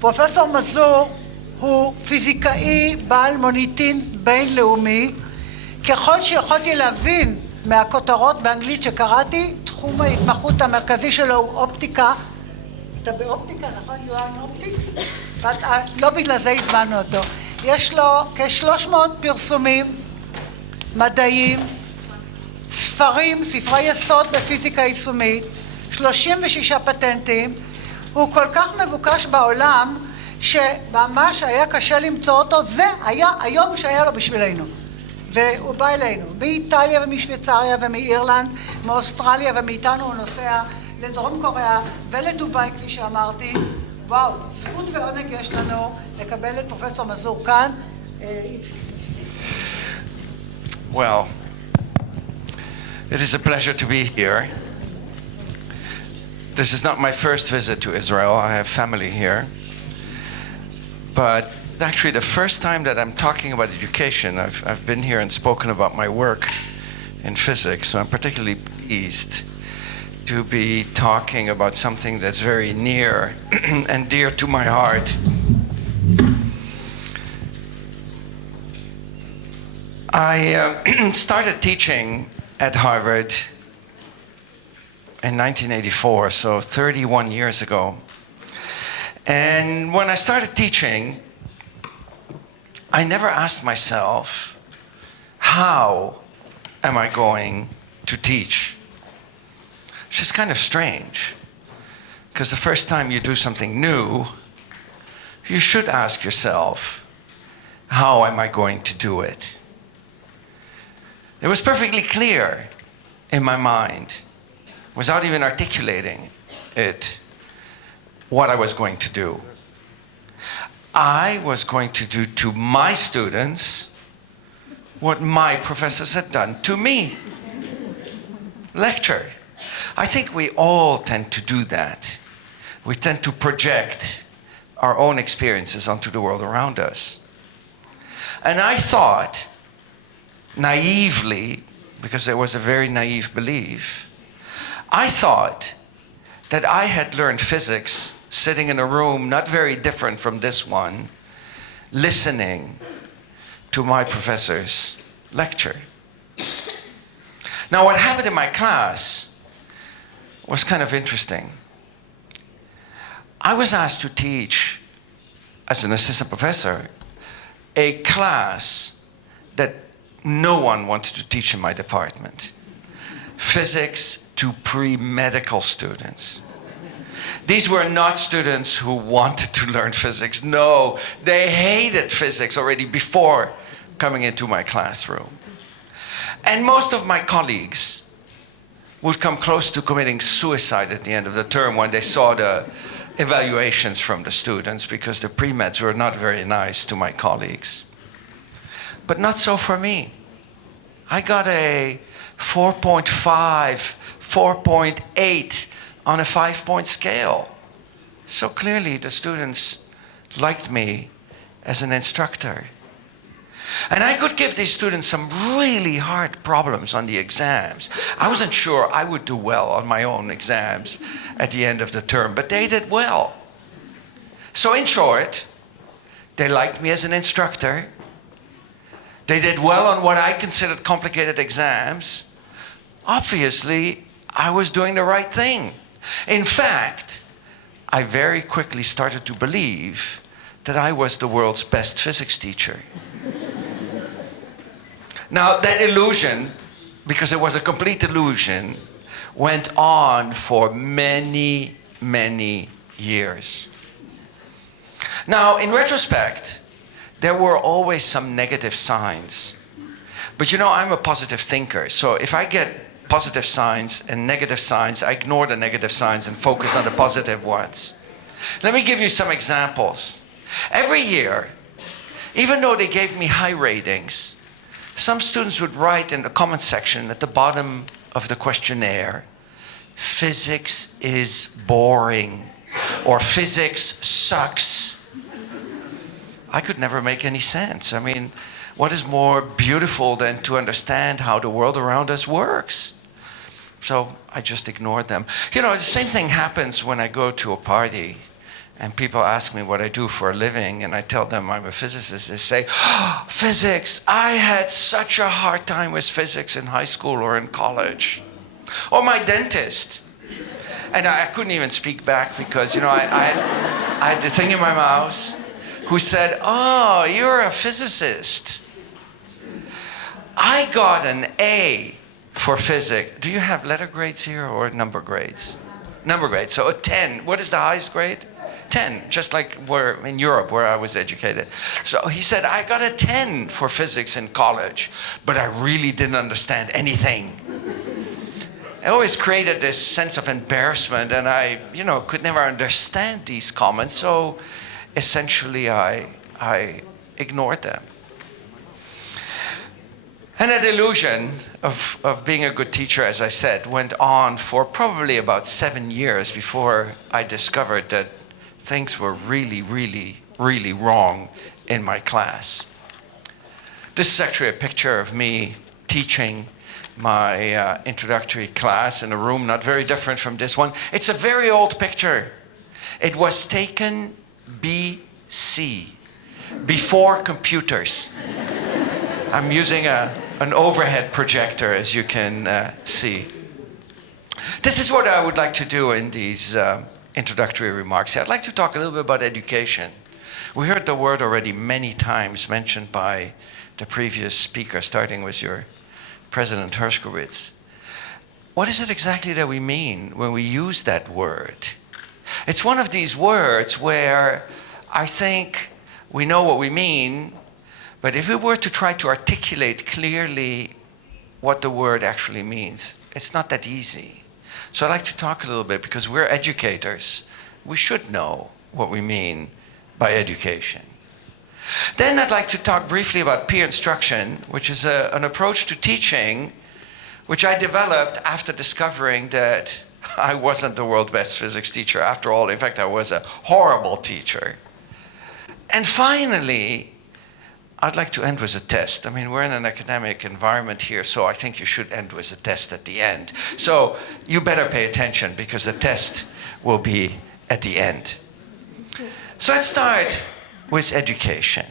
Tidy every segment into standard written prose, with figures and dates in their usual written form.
פרופסור מזור הוא פיזיקאי בעל מוניטין בינלאומי. ככל שיכולתי להבין מהכותרות באנגלית שקראתי, תחום ההתמחות המרכזי שלו הוא אופטיקה. אתה באופטיקה, נכון? You are an optics? לא בגלל זה הזמנו אותו. יש לו כ-300 פרסומים מדעיים, ספרים, ספרי יסוד בפיזיקה יישומית, 36 פטנטים. הוא כל כך מבוקש בעולם שממש היה קשה למצוא אותו. זה היה היום שהיה לו בשבילנו. והוא בא אלינו, מאיטליה ומשוויצריה ומאירלנד, מאוסטרליה, ומאיתנו הוא נוסע לדרום קוריאה ולדובאי, כפי שאמרתי. וואו, זכות ועונג יש לנו לקבל את פרופסור מזור כאן. Well, it is a pleasure to be here. This is not my first visit to Israel. I have family here. But it's actually the first time that I'm talking about education. I've been here and spoken about my work in physics, so I'm particularly pleased to be talking about something that's very near and dear to my heart. I started teaching at Harvard in 1984, so 31 years ago. And when I started teaching, I never asked myself, how am I going to teach? It's just kind of strange, because the first time you do something new, you should ask yourself, how am I going to do it? It was perfectly clear in my mind, without even articulating it, what I was going to do. I was going to do to my students what my professors had done to me. Lecture. I think we all tend to do that. We tend to project our own experiences onto the world around us. And I thought, naively, because there was a very naive belief, I thought that I had learned physics sitting in a room not very different from this one, listening to my professor's lecture. Now, what happened in my class was kind of interesting. I was asked to teach, as an assistant professor, a class that no one wanted to teach in my department. Physics to pre-medical students. These were not students who wanted to learn physics. No, they hated physics already before coming into my classroom. And most of my colleagues would come close to committing suicide at the end of the term when they saw the evaluations from the students, because the pre-meds were not very nice to my colleagues. But not so for me. I got a 4.5, 4.8 on a 5-point scale. So clearly the students liked me as an instructor. And I could give these students some really hard problems on the exams. I wasn't sure I would do well on my own exams at the end of the term, but they did well. So in short, they liked me as an instructor. They did well on what I considered complicated exams. Obviously, I was doing the right thing. In fact, I very quickly started to believe that I was the world's best physics teacher. Now, that illusion, because it was a complete illusion, went on for many, many years. Now, in retrospect, there were always some negative signs. But you know, I'm a positive thinker, so if I get positive signs and negative signs, I ignore the negative signs and focus on the positive ones. Let me give you some examples. Every year, even though they gave me high ratings, some students would write in the comment section at the bottom of the questionnaire, "Physics is boring," or "Physics sucks." I could never make any sense. I mean, what is more beautiful than to understand how the world around us works? So I just ignored them. You know, the same thing happens when I go to a party and people ask me what I do for a living, and I tell them I'm a physicist, they say, oh, physics, I had such a hard time with physics in high school or in college. Or my dentist. And I couldn't even speak back because, you know, I had the thing in my mouth who said, oh, you're a physicist. I got an A for physics. Do you have letter grades here or number grades? Number grades. So a 10. What is the highest grade? 10, just like we're in Europe where I was educated. So he said, I got a 10 for physics in college, but I really didn't understand anything. I always created this sense of embarrassment, and I, you know, could never understand these comments, so essentially I ignored them. And that illusion of being a good teacher, as I said, went on for probably about 7 years before I discovered that things were really, really, really wrong in my class. This is actually a picture of me teaching my introductory class in a room not very different from this one. It's a very old picture. It was taken BC, before computers. I'm using an overhead projector, as you can see. This is what I would like to do in these introductory remarks. I'd like to talk a little bit about education. We heard the word already many times mentioned by the previous speaker, starting with your President Hershkowitz. What is it exactly that we mean when we use that word? It's one of these words where I think we know what we mean, but if we were to try to articulate clearly what the word actually means, it's not that easy. So I'd like to talk a little bit, because we're educators. We should know what we mean by education. Then I'd like to talk briefly about peer instruction, which is an approach to teaching which I developed after discovering that I wasn't the world's best physics teacher. After all, in fact, I was a horrible teacher. And finally, I'd like to end with a test. I mean, we're in an academic environment here, so I think you should end with a test at the end. So you better pay attention, because the test will be at the end. So let's start with education.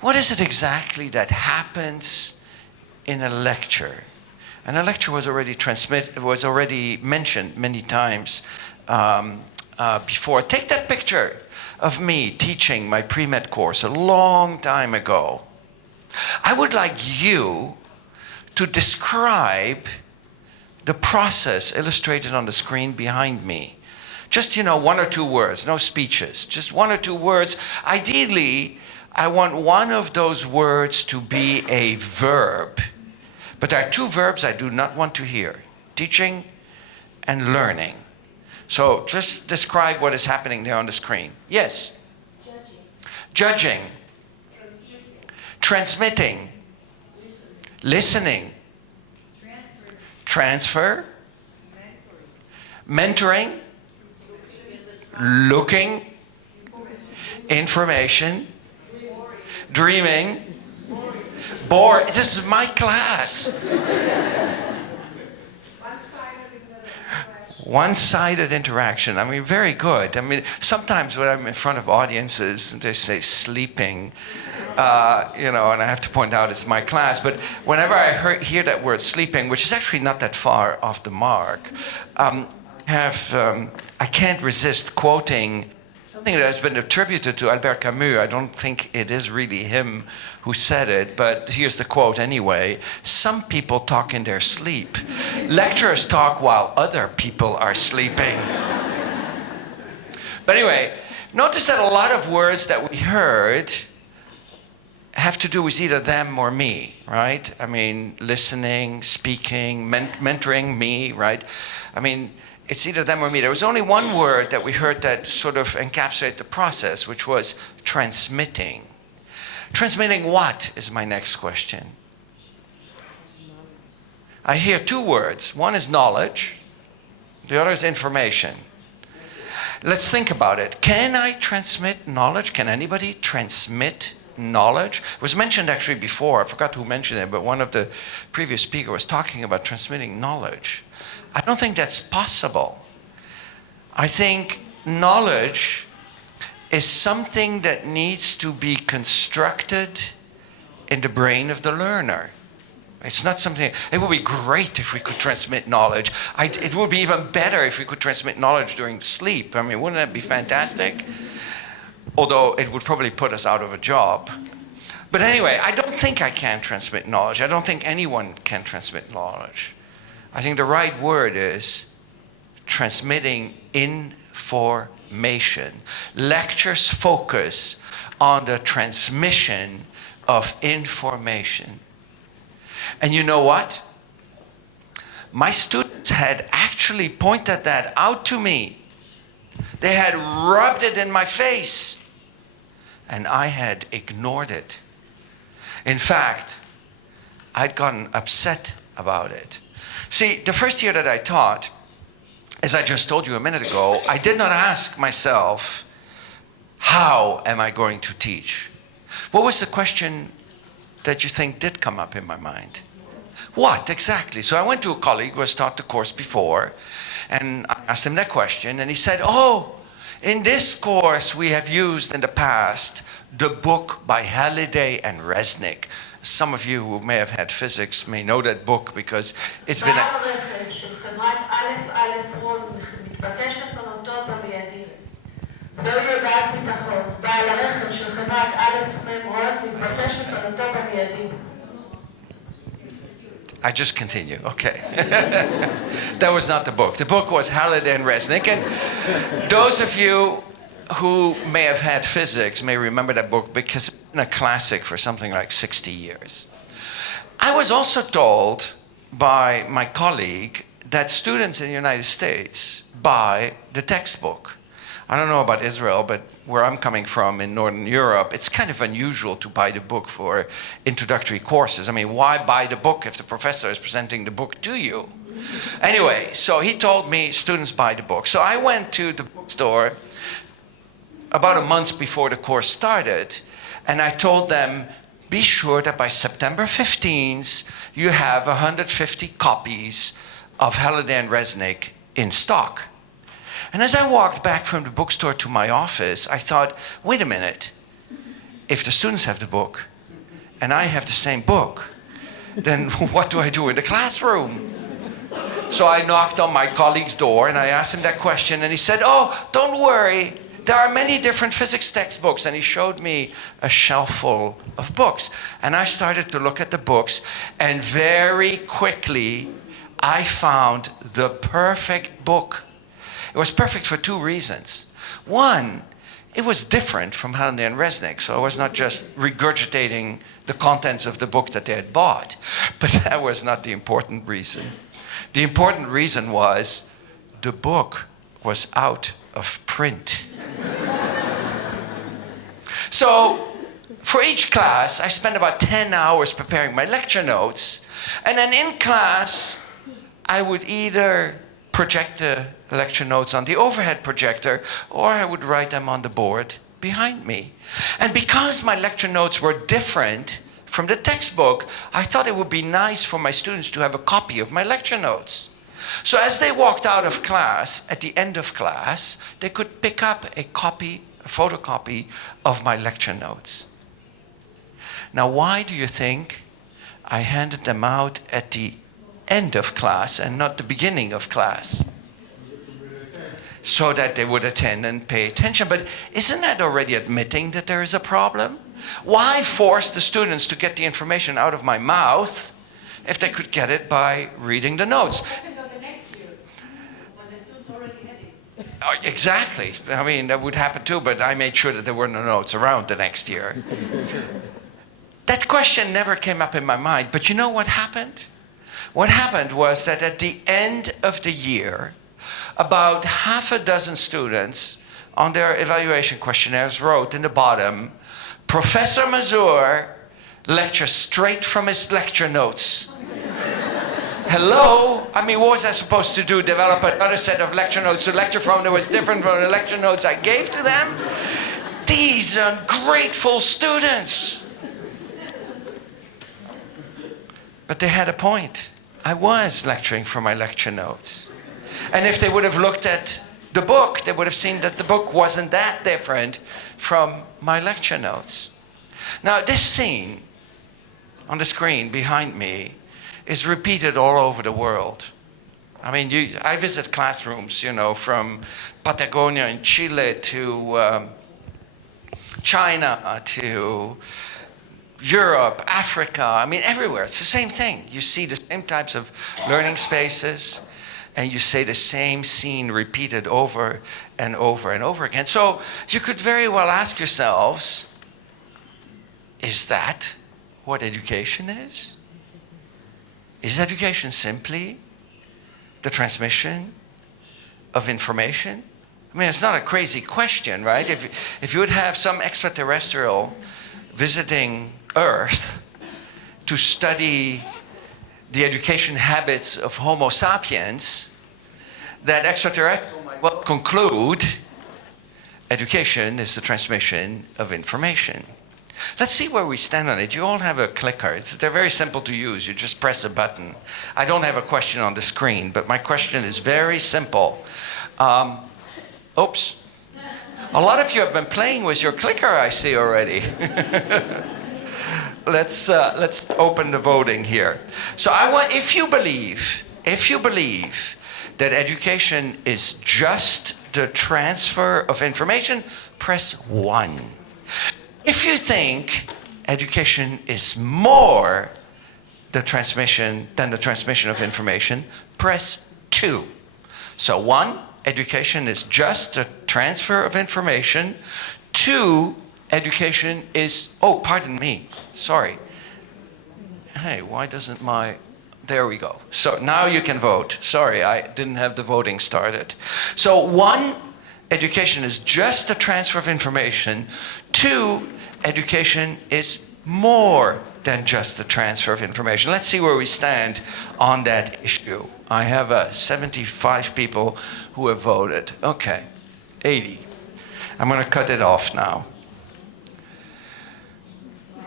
What is it exactly that happens in a lecture? And a lecture was already mentioned many times before. Take that picture of me teaching my pre-med course a long time ago. I would like you to describe the process illustrated on the screen behind me. Just, you know, 1 or 2 words, no speeches, just 1 or 2 words. Ideally, I want one of those words to be a verb. But there are 2 verbs I do not want to hear: teaching and learning. So just describe what is happening there on the screen. Yes? Judging. Transmitting. Listening. Transfer. Mentoring. Looking. Information. Dreaming. Bored. This is my class. One-sided interaction. I mean, very good. I mean, sometimes when I'm in front of audiences, they say sleeping, you know, and I have to point out it's my class. But whenever I hear that word sleeping, which is actually not that far off the mark, I can't resist quoting something that has been attributed to Albert Camus. I don't think it is really him who said it, but here's the quote anyway. Some people talk in their sleep. Lecturers talk while other people are sleeping. But anyway, notice that a lot of words that we heard have to do with either them or me, right? I mean, listening, speaking, mentoring, me, right? I mean, it's either them or me. There was only one word that we heard that sort of encapsulated the process, which was transmitting. Transmitting what is my next question. I hear 2 words. One is knowledge. The other is information. Let's think about it. Can I transmit knowledge? Can anybody transmit knowledge? It was mentioned actually before. I forgot who mentioned it, but one of the previous speakers was talking about transmitting knowledge. I don't think that's possible. I think knowledge is something that needs to be constructed in the brain of the learner. It's not something, it would be great if we could transmit knowledge. It would be even better if we could transmit knowledge during sleep. I mean, wouldn't that be fantastic? Although it would probably put us out of a job. But anyway, I don't think I can transmit knowledge. I don't think anyone can transmit knowledge. I think the right word is transmitting information. Lectures focus on the transmission of information. And you know what? My students had actually pointed that out to me. They had rubbed it in my face, and I had ignored it. In fact, I'd gotten upset about it. See, the first year that I taught, as I just told you a minute ago, I did not ask myself, how am I going to teach? What was the question that you think did come up in my mind? What exactly? So I went to a colleague who has taught the course before, and I asked him that question, and he said, oh, in this course we have used in the past the book by Halliday and Resnick. Some of you who may have had physics may know that book because it's been a... I just continue, okay. That was not the book. The book was Halliday and Resnick, and those of you who may have had physics may remember that book because it's been a classic for something like 60 years. I was also told by my colleague that students in the United States buy the textbook. I don't know about Israel, but where I'm coming from in Northern Europe, it's kind of unusual to buy the book for introductory courses. I mean, why buy the book if the professor is presenting the book to you? Anyway, so he told me students buy the book. So I went to the bookstore about a month before the course started, and I told them, be sure that by September 15th, you have 150 copies of Halliday and Resnick in stock. And as I walked back from the bookstore to my office, I thought, wait a minute. If the students have the book and I have the same book, then what do I do in the classroom? So I knocked on my colleague's door and I asked him that question, and he said, oh, don't worry. There are many different physics textbooks. And he showed me a shelf full of books. And I started to look at the books, and very quickly I found the perfect book. It was perfect for two reasons. One, it was different from Halliday and Resnick, so I was not just regurgitating the contents of the book that they had bought. But that was not the important reason. The important reason was the book was out of print. So for each class, I spent about 10 hours preparing my lecture notes, and then in class, I would either project the lecture notes on the overhead projector, or I would write them on the board behind me. And because my lecture notes were different from the textbook, I thought it would be nice for my students to have a copy of my lecture notes. So as they walked out of class, at the end of class, they could pick up a photocopy of my lecture notes. Now, why do you think I handed them out at the end of class and not the beginning of class? So that they would attend and pay attention. But isn't that already admitting that there is a problem? Why force the students to get the information out of my mouth if they could get it by reading the notes? The next year, when the students already had it. Oh, exactly. I mean, that would happen too, but I made sure that there were no notes around the next year. That question never came up in my mind. But you know what happened? What happened was that at the end of the year, about half a dozen students on their evaluation questionnaires wrote in the bottom, Professor Mazur lectures straight from his lecture notes. Hello? I mean, what was I supposed to do? Develop another set of lecture notes to lecture from that was different from the lecture notes I gave to them? These ungrateful students. But they had a point. I was lecturing from my lecture notes. And if they would have looked at the book, they would have seen that the book wasn't that different from my lecture notes. Now, this scene on the screen behind me is repeated all over the world. I mean, I visit classrooms, you know, from Patagonia in Chile to China to Europe, Africa, I mean, everywhere. It's the same thing. You see the same types of learning spaces, and you see the same scene repeated over and over and over again. So you could very well ask yourselves, is that what education is? Is education simply the transmission of information? I mean, it's not a crazy question, right? If you would have some extraterrestrial visiting Earth to study the education habits of Homo sapiens, that extraterrestrial might well conclude education is the transmission of information. Let's see where we stand on it. You all have a clicker. They're very simple to use. You just press a button. I don't have a question on the screen, but my question is very simple. Oops. A lot of you have been playing with your clicker, I see already. Let's open the voting here. So I want, if you believe that education is just the transfer of information, press 1. If you think education is more than the transmission of information, press 2. So 1, education is just a transfer of information. 2, education is, oh, pardon me, sorry. Hey, why doesn't my, there we go. So now you can vote. Sorry, I didn't have the voting started. So 1, education is just a transfer of information. 2, education is more than just the transfer of information. Let's see where we stand on that issue. I have 75 people who have voted. Okay, 80. I'm going to cut it off now.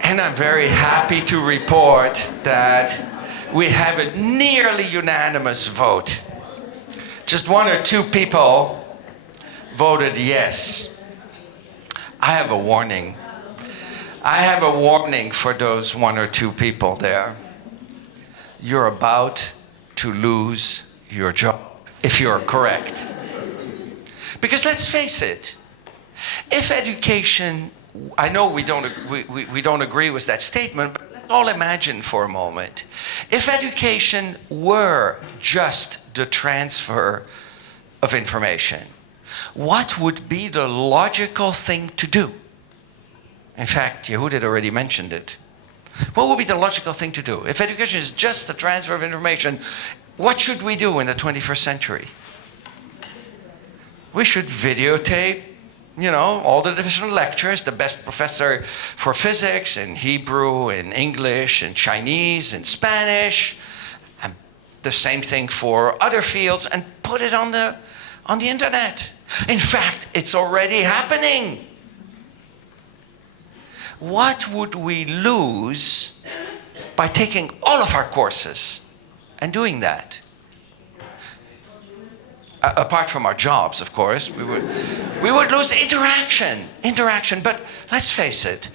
And I'm very happy to report that we have a nearly unanimous vote. Just 1 or 2 people voted yes. I have a warning. I have a warning for those 1 or 2 people there. You're about to lose your job if you're correct. Because let's face it, if education, I know we don't agree with that statement, but let's all imagine for a moment. If education were just the transfer of information, what would be the logical thing to do? In fact, Yehudit already mentioned it. What would be the logical thing to do? If education is just the transfer of information, what should we do in the 21st century? We should videotape, you know, all the different lectures, the best professor for physics, and Hebrew, and English, and Chinese, and Spanish, and the same thing for other fields, and put it on the internet. In fact, it's already happening. What would we lose by taking all of our courses and doing that? Apart from our jobs, of course, we would lose interaction. But let's face it,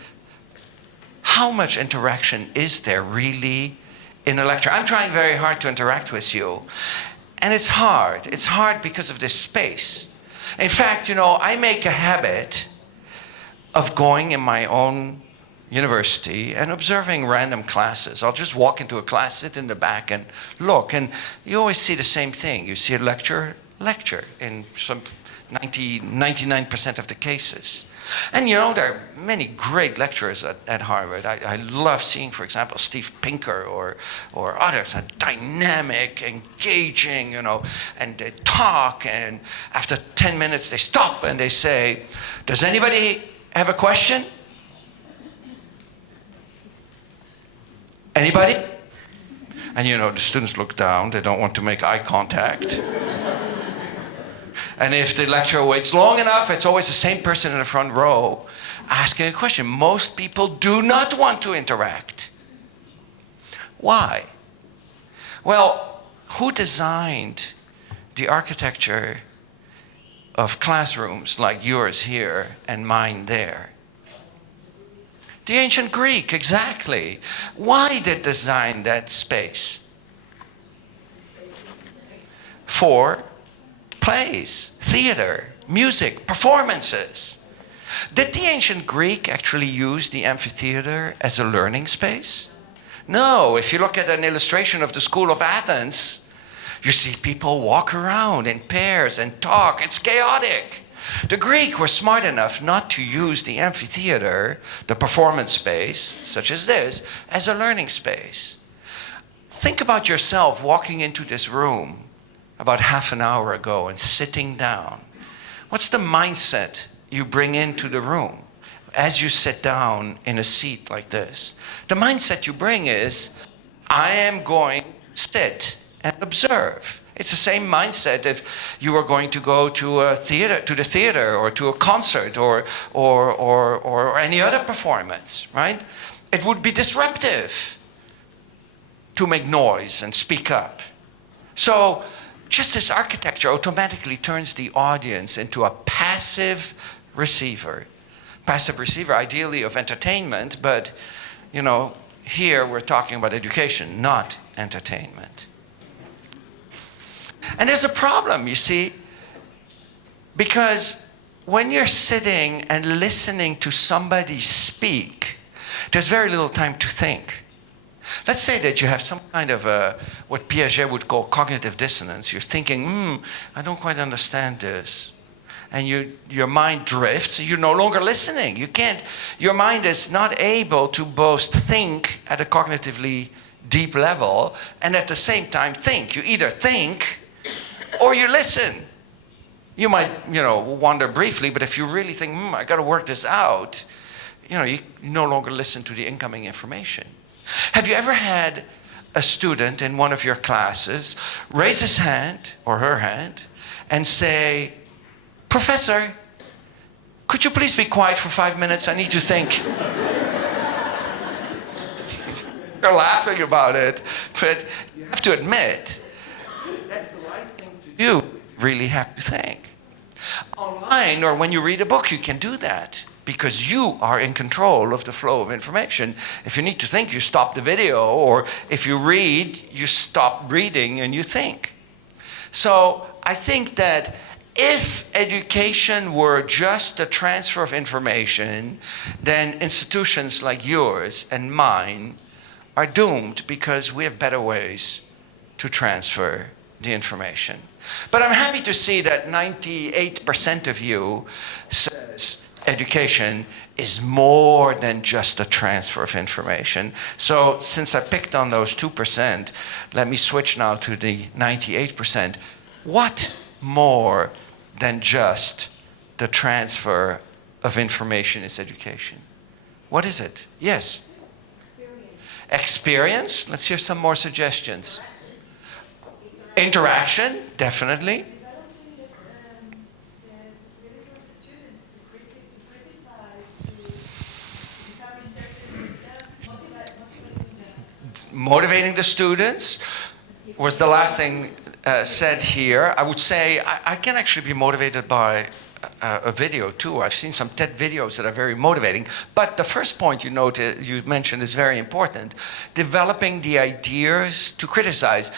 how much interaction is there really in a lecture? I'm trying very hard to interact with you, and it's hard. It's hard because of this space. In fact, you know, I make a habit of going in my own university and observing random classes. I'll just walk into a class, sit in the back and look, and you always see the same thing. You see a lecture in some 99% of the cases. And you know, there are many great lecturers at Harvard. I love seeing, for example, Steve Pinker or others, are dynamic, engaging, you know, and they talk, and after 10 minutes they stop and they say, does anybody have a question? Anybody? And you know, the students look down, they don't want to make eye contact. And if the lecturer waits long enough, it's always the same person in the front row asking a question. Most people do not want to interact. Why? Well, who designed the architecture of classrooms like yours here and mine there? The ancient Greek, exactly. Why did they design that space? For plays, theater, music, performances. Did the ancient Greek actually use the amphitheater as a learning space? No. If you look at an illustration of the School of Athens, you see people walk around in pairs and talk. It's chaotic. The Greeks were smart enough not to use the amphitheater, the performance space, such as this, as a learning space. Think about yourself walking into this room about half an hour ago and sitting down. What's the mindset you bring into the room as you sit down in a seat like this? The mindset you bring is, I am going to sit and observe. It's the same mindset if you were going to go to a theater, to the theater, or to a concert, or any other performance, right? It would be disruptive to make noise and speak up. So just this architecture automatically turns the audience into a passive receiver. Passive receiver, ideally of entertainment, but, you know, here we're talking about education, not entertainment. And there's a problem, you see, because when you're sitting and listening to somebody speak, there's very little time to think. Let's say that you have some kind of what Piaget would call cognitive dissonance. You're thinking, I don't quite understand this. And your mind drifts, you're no longer listening. You can't, your mind is not able to both think at a cognitively deep level and at the same time think. You either think or you listen. You might, wander briefly, but if you really think, I got to work this out, you no longer listen to the incoming information. Have you ever had a student in one of your classes raise his hand or her hand and say, Professor, could you please be quiet for 5 minutes? I need to think. You're laughing about it, but you have to admit, that's the right thing to do. You really have to think. Online or when you read a book, you can do that because you are in control of the flow of information. If you need to think, you stop the video, or if you read, you stop reading and you think. So I think that if education were just a transfer of information, then institutions like yours and mine are doomed because we have better ways to transfer the information. But I'm happy to see that 98% of you says education is more than just a transfer of information. So since I picked on those 2%, let me switch now to the 98%. What more than just the transfer of information is education? What is it? Yes? Experience? Let's hear some more suggestions. Interaction, definitely. Motivating the students was the last thing said here. I would say I can actually be motivated by a video too. I've seen some TED videos that are very motivating. But the first point you mentioned is very important. Developing the ideas to criticize.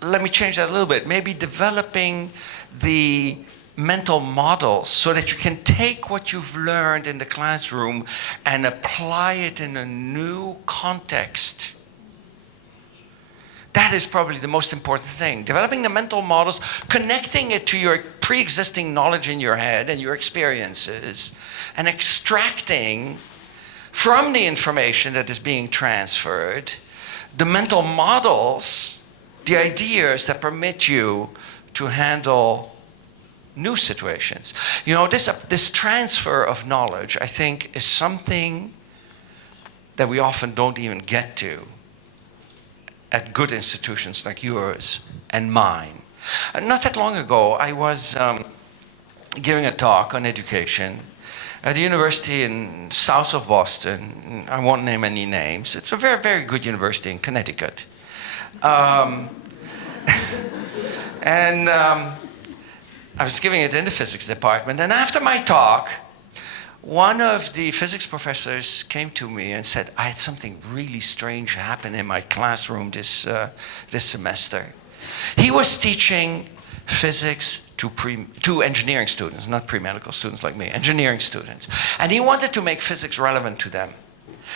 Let me change that a little bit. Maybe developing the mental models so that you can take what you've learned in the classroom and apply it in a new context. That is probably the most important thing. Developing the mental models, connecting it to your pre-existing knowledge in your head and your experiences, and extracting from the information that is being transferred the mental models, the ideas that permit you to handle new situations. This transfer of knowledge, I think, is something that we often don't even get to at good institutions like yours and mine. Not that long ago, I was giving a talk on education at a university in south of Boston. I won't name any names. It's a very, very good university in Connecticut. I was giving it in the physics department, and after my talk, one of the physics professors came to me and said, I had something really strange happen in my classroom this semester. He was teaching physics to engineering students, not pre-medical students like me, engineering students. And he wanted to make physics relevant to them.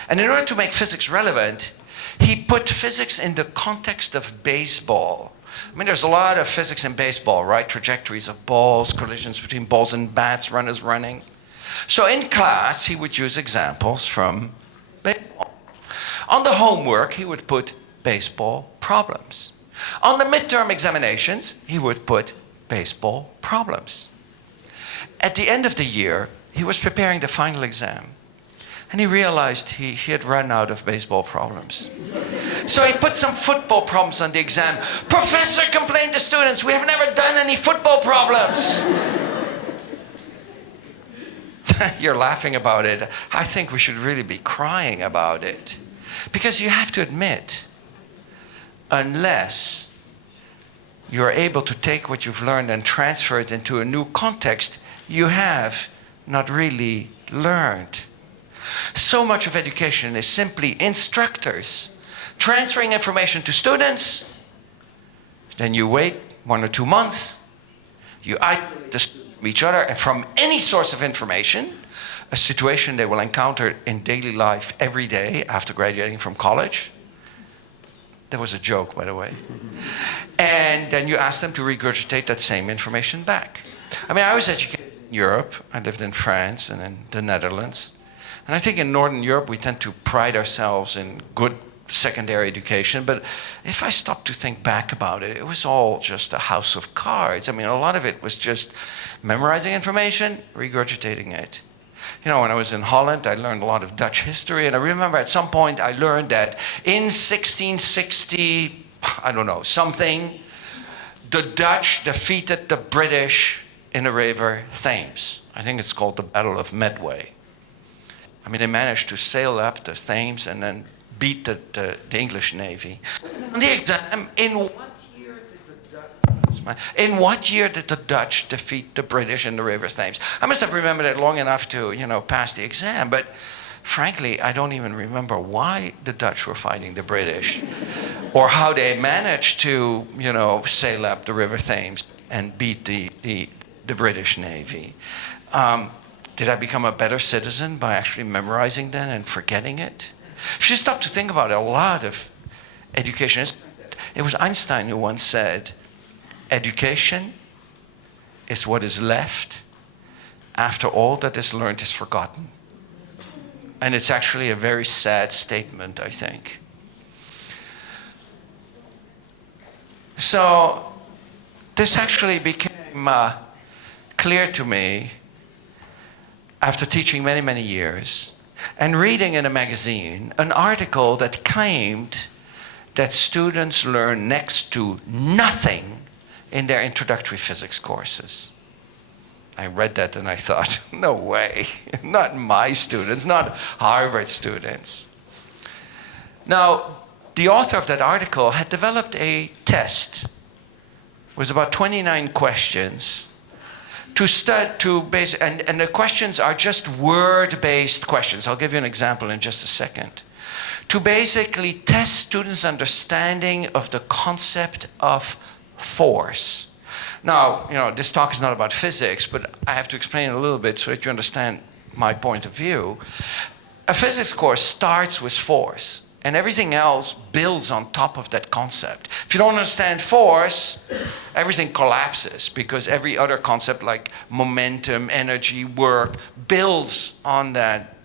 And in order to make physics relevant, he put physics in the context of baseball. I mean, there's a lot of physics in baseball, right? Trajectories of balls, collisions between balls and bats, runners running. So in class, he would use examples from baseball. On the homework, he would put baseball problems. On the midterm examinations, he would put baseball problems. At the end of the year, he was preparing the final exam, and he realized he had run out of baseball problems. So he put some football problems on the exam. Professor, complained to students, we have never done any football problems. You're laughing about it. I think we should really be crying about it. Because you have to admit, unless you're able to take what you've learned and transfer it into a new context, you have not really learned. So much of education is simply instructors transferring information to students, then you wait 1 or 2 months, you isolate the students from each other and from any source of information, a situation they will encounter in daily life every day after graduating from college. That was a joke, by the way. And then you ask them to regurgitate that same information back. I mean, I was educated in Europe. I lived in France and in the Netherlands. And I think in Northern Europe, we tend to pride ourselves in good secondary education. But if I stop to think back about it, it was all just a house of cards. I mean, a lot of it was just memorizing information, regurgitating it. You know, when I was in Holland, I learned a lot of Dutch history, and I remember at some point I learned that in 1660, I don't know, something, the Dutch defeated the British in the river Thames. I think it's called the Battle of Medway. I mean, they managed to sail up the Thames and then beat the English Navy. On the exam, in what year did the Dutch defeat the British in the river Thames? I must have remembered it long enough to, you know, pass the exam, but frankly, I don't even remember why the Dutch were fighting the British or how they managed to, you know, sail up the river Thames and beat the British Navy. Did I become a better citizen by actually memorizing that and forgetting it? If you stop to think about it, a lot of education is... It was Einstein who once said, education is what is left after all that is learned is forgotten. And it's actually a very sad statement, I think. So this actually became clear to me after teaching many, many years and reading in a magazine an article that claimed that students learn next to nothing in their introductory physics courses. I read that and I thought, no way, not my students, not Harvard students. Now, the author of that article had developed a test. It was about 29 questions and the questions are just word-based questions. I'll give you an example in just a second. To basically test students' understanding of the concept of force. Now, you know, this talk is not about physics, but I have to explain it a little bit so that you understand my point of view. A physics course starts with force, and everything else builds on top of that concept. If you don't understand force, everything collapses because every other concept like momentum, energy, work builds on that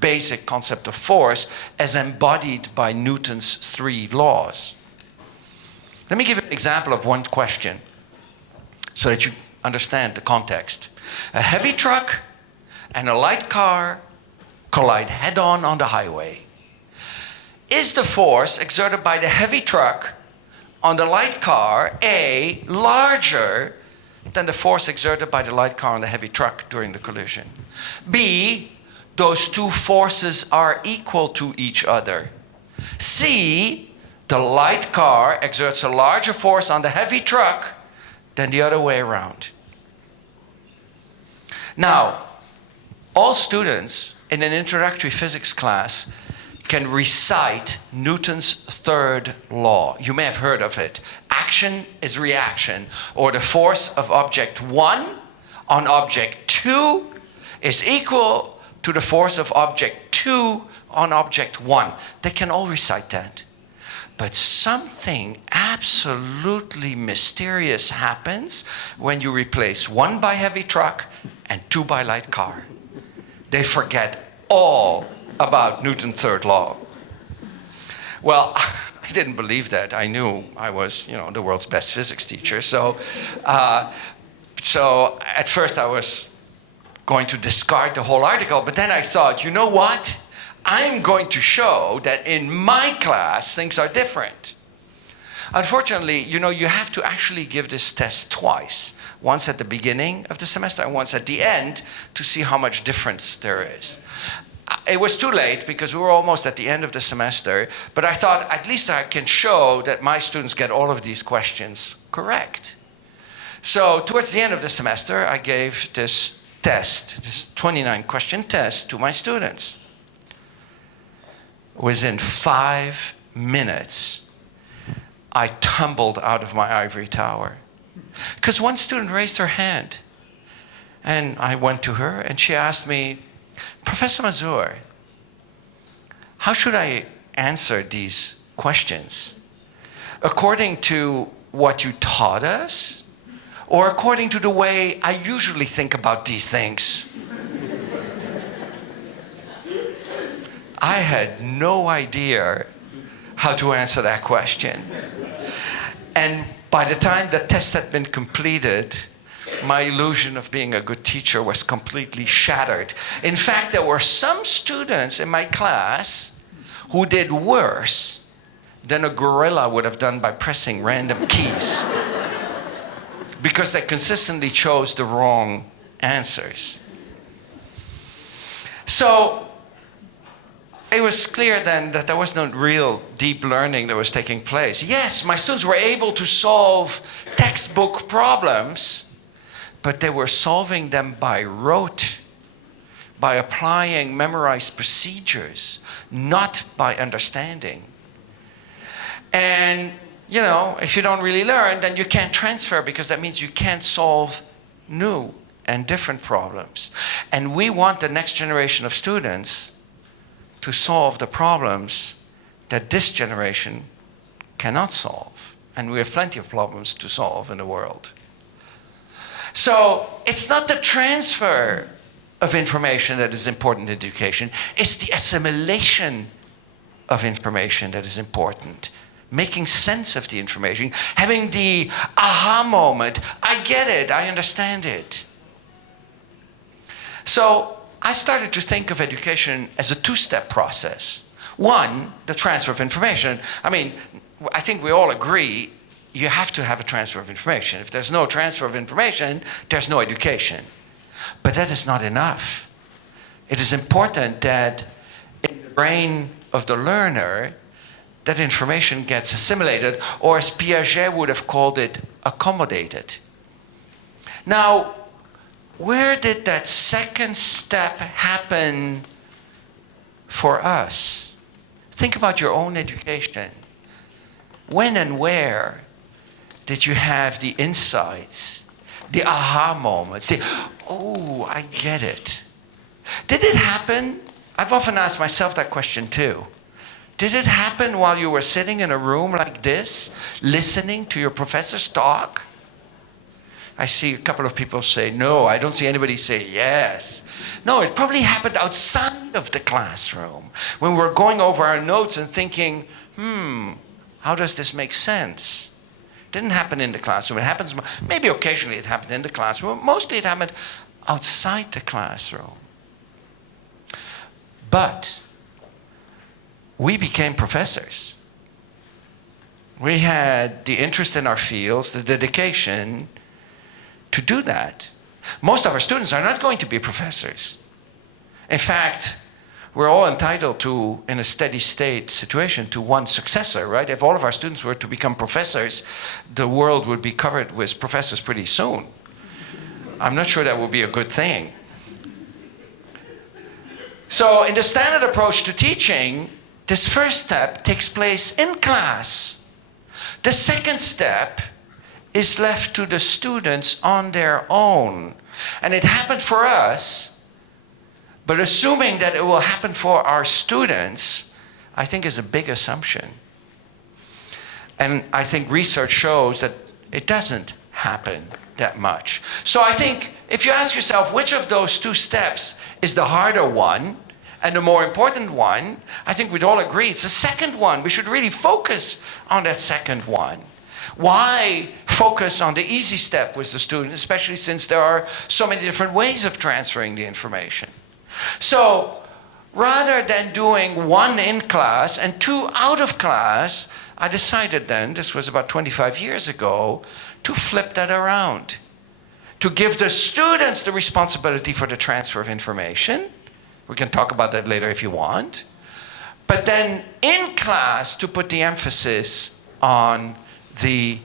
basic concept of force as embodied by Newton's 3 laws. Let me give you an example of one question so that you understand the context. A heavy truck and a light car collide head-on the highway. Is the force exerted by the heavy truck on the light car, A, larger than the force exerted by the light car on the heavy truck during the collision? B, those two forces are equal to each other. C, the light car exerts a larger force on the heavy truck than the other way around. Now, all students in an introductory physics class can recite Newton's third law. You may have heard of it. Action is reaction, or the force of object 1 on object 2 is equal to the force of object 2 on object 1. They can all recite that. But something absolutely mysterious happens when you replace 1 by heavy truck and 2 by light car. They forget all about Newton's third law. Well, I didn't believe that. I knew I was, the world's best physics teacher. So at first I was going to discard the whole article, but then I thought, you know what? I'm going to show that in my class things are different. Unfortunately, you have to actually give this test twice. Once at the beginning of the semester and once at the end to see how much difference there is. It was too late because we were almost at the end of the semester, but I thought at least I can show that my students get all of these questions correct. So towards the end of the semester, I gave this test, this 29-question test to my students. Within 5 minutes, I tumbled out of my ivory tower. Because one student raised her hand, and I went to her, and she asked me, Professor Mazur, how should I answer these questions? According to what you taught us, or according to the way I usually think about these things? I had no idea how to answer that question. And by the time the test had been completed, my illusion of being a good teacher was completely shattered. In fact, there were some students in my class who did worse than a gorilla would have done by pressing random keys because they consistently chose the wrong answers. So it was clear then that there was no real deep learning that was taking place. Yes, my students were able to solve textbook problems, but they were solving them by rote, by applying memorized procedures, not by understanding. And, if you don't really learn, then you can't transfer because that means you can't solve new and different problems. And we want the next generation of students to solve the problems that this generation cannot solve. And we have plenty of problems to solve in the world. So it's not the transfer of information that is important in education. It's the assimilation of information that is important. Making sense of the information. Having the aha moment. I get it. I understand it. So I started to think of education as a two-step process. One, the transfer of information. I think we all agree you have to have a transfer of information. If there's no transfer of information, there's no education. But that is not enough. It is important that in the brain of the learner, that information gets assimilated, or as Piaget would have called it, accommodated. Now, where did that second step happen for us? Think about your own education. When and where did you have the insights, the aha moments, oh, I get it? Did it happen? I've often asked myself that question too. Did it happen while you were sitting in a room like this, listening to your professor's talk? I see a couple of people say no. I don't see anybody say yes. No, it probably happened outside of the classroom when we're going over our notes and thinking, how does this make sense? It didn't happen in the classroom. It happens, maybe occasionally it happened in the classroom. Mostly it happened outside the classroom. But we became professors. We had the interest in our fields, the dedication to do that. Most of our students are not going to be professors. In fact, we're all entitled to, in a steady state situation, to one successor, right? If all of our students were to become professors, the world would be covered with professors pretty soon. I'm not sure that would be a good thing. So in the standard approach to teaching, this first step takes place in class. The second step is left to the students on their own. And it happened for us, but assuming that it will happen for our students, I think is a big assumption. And I think research shows that it doesn't happen that much. So I think if you ask yourself which of those two steps is the harder one and the more important one, I think we'd all agree it's the second one. We should really focus on that second one. Why focus on the easy step with the student, especially since there are so many different ways of transferring the information? So rather than doing one in class and two out of class, I decided then, this was about 25 years ago, to flip that around. To give the students the responsibility for the transfer of information. We can talk about that later if you want. But then in class to put the emphasis on the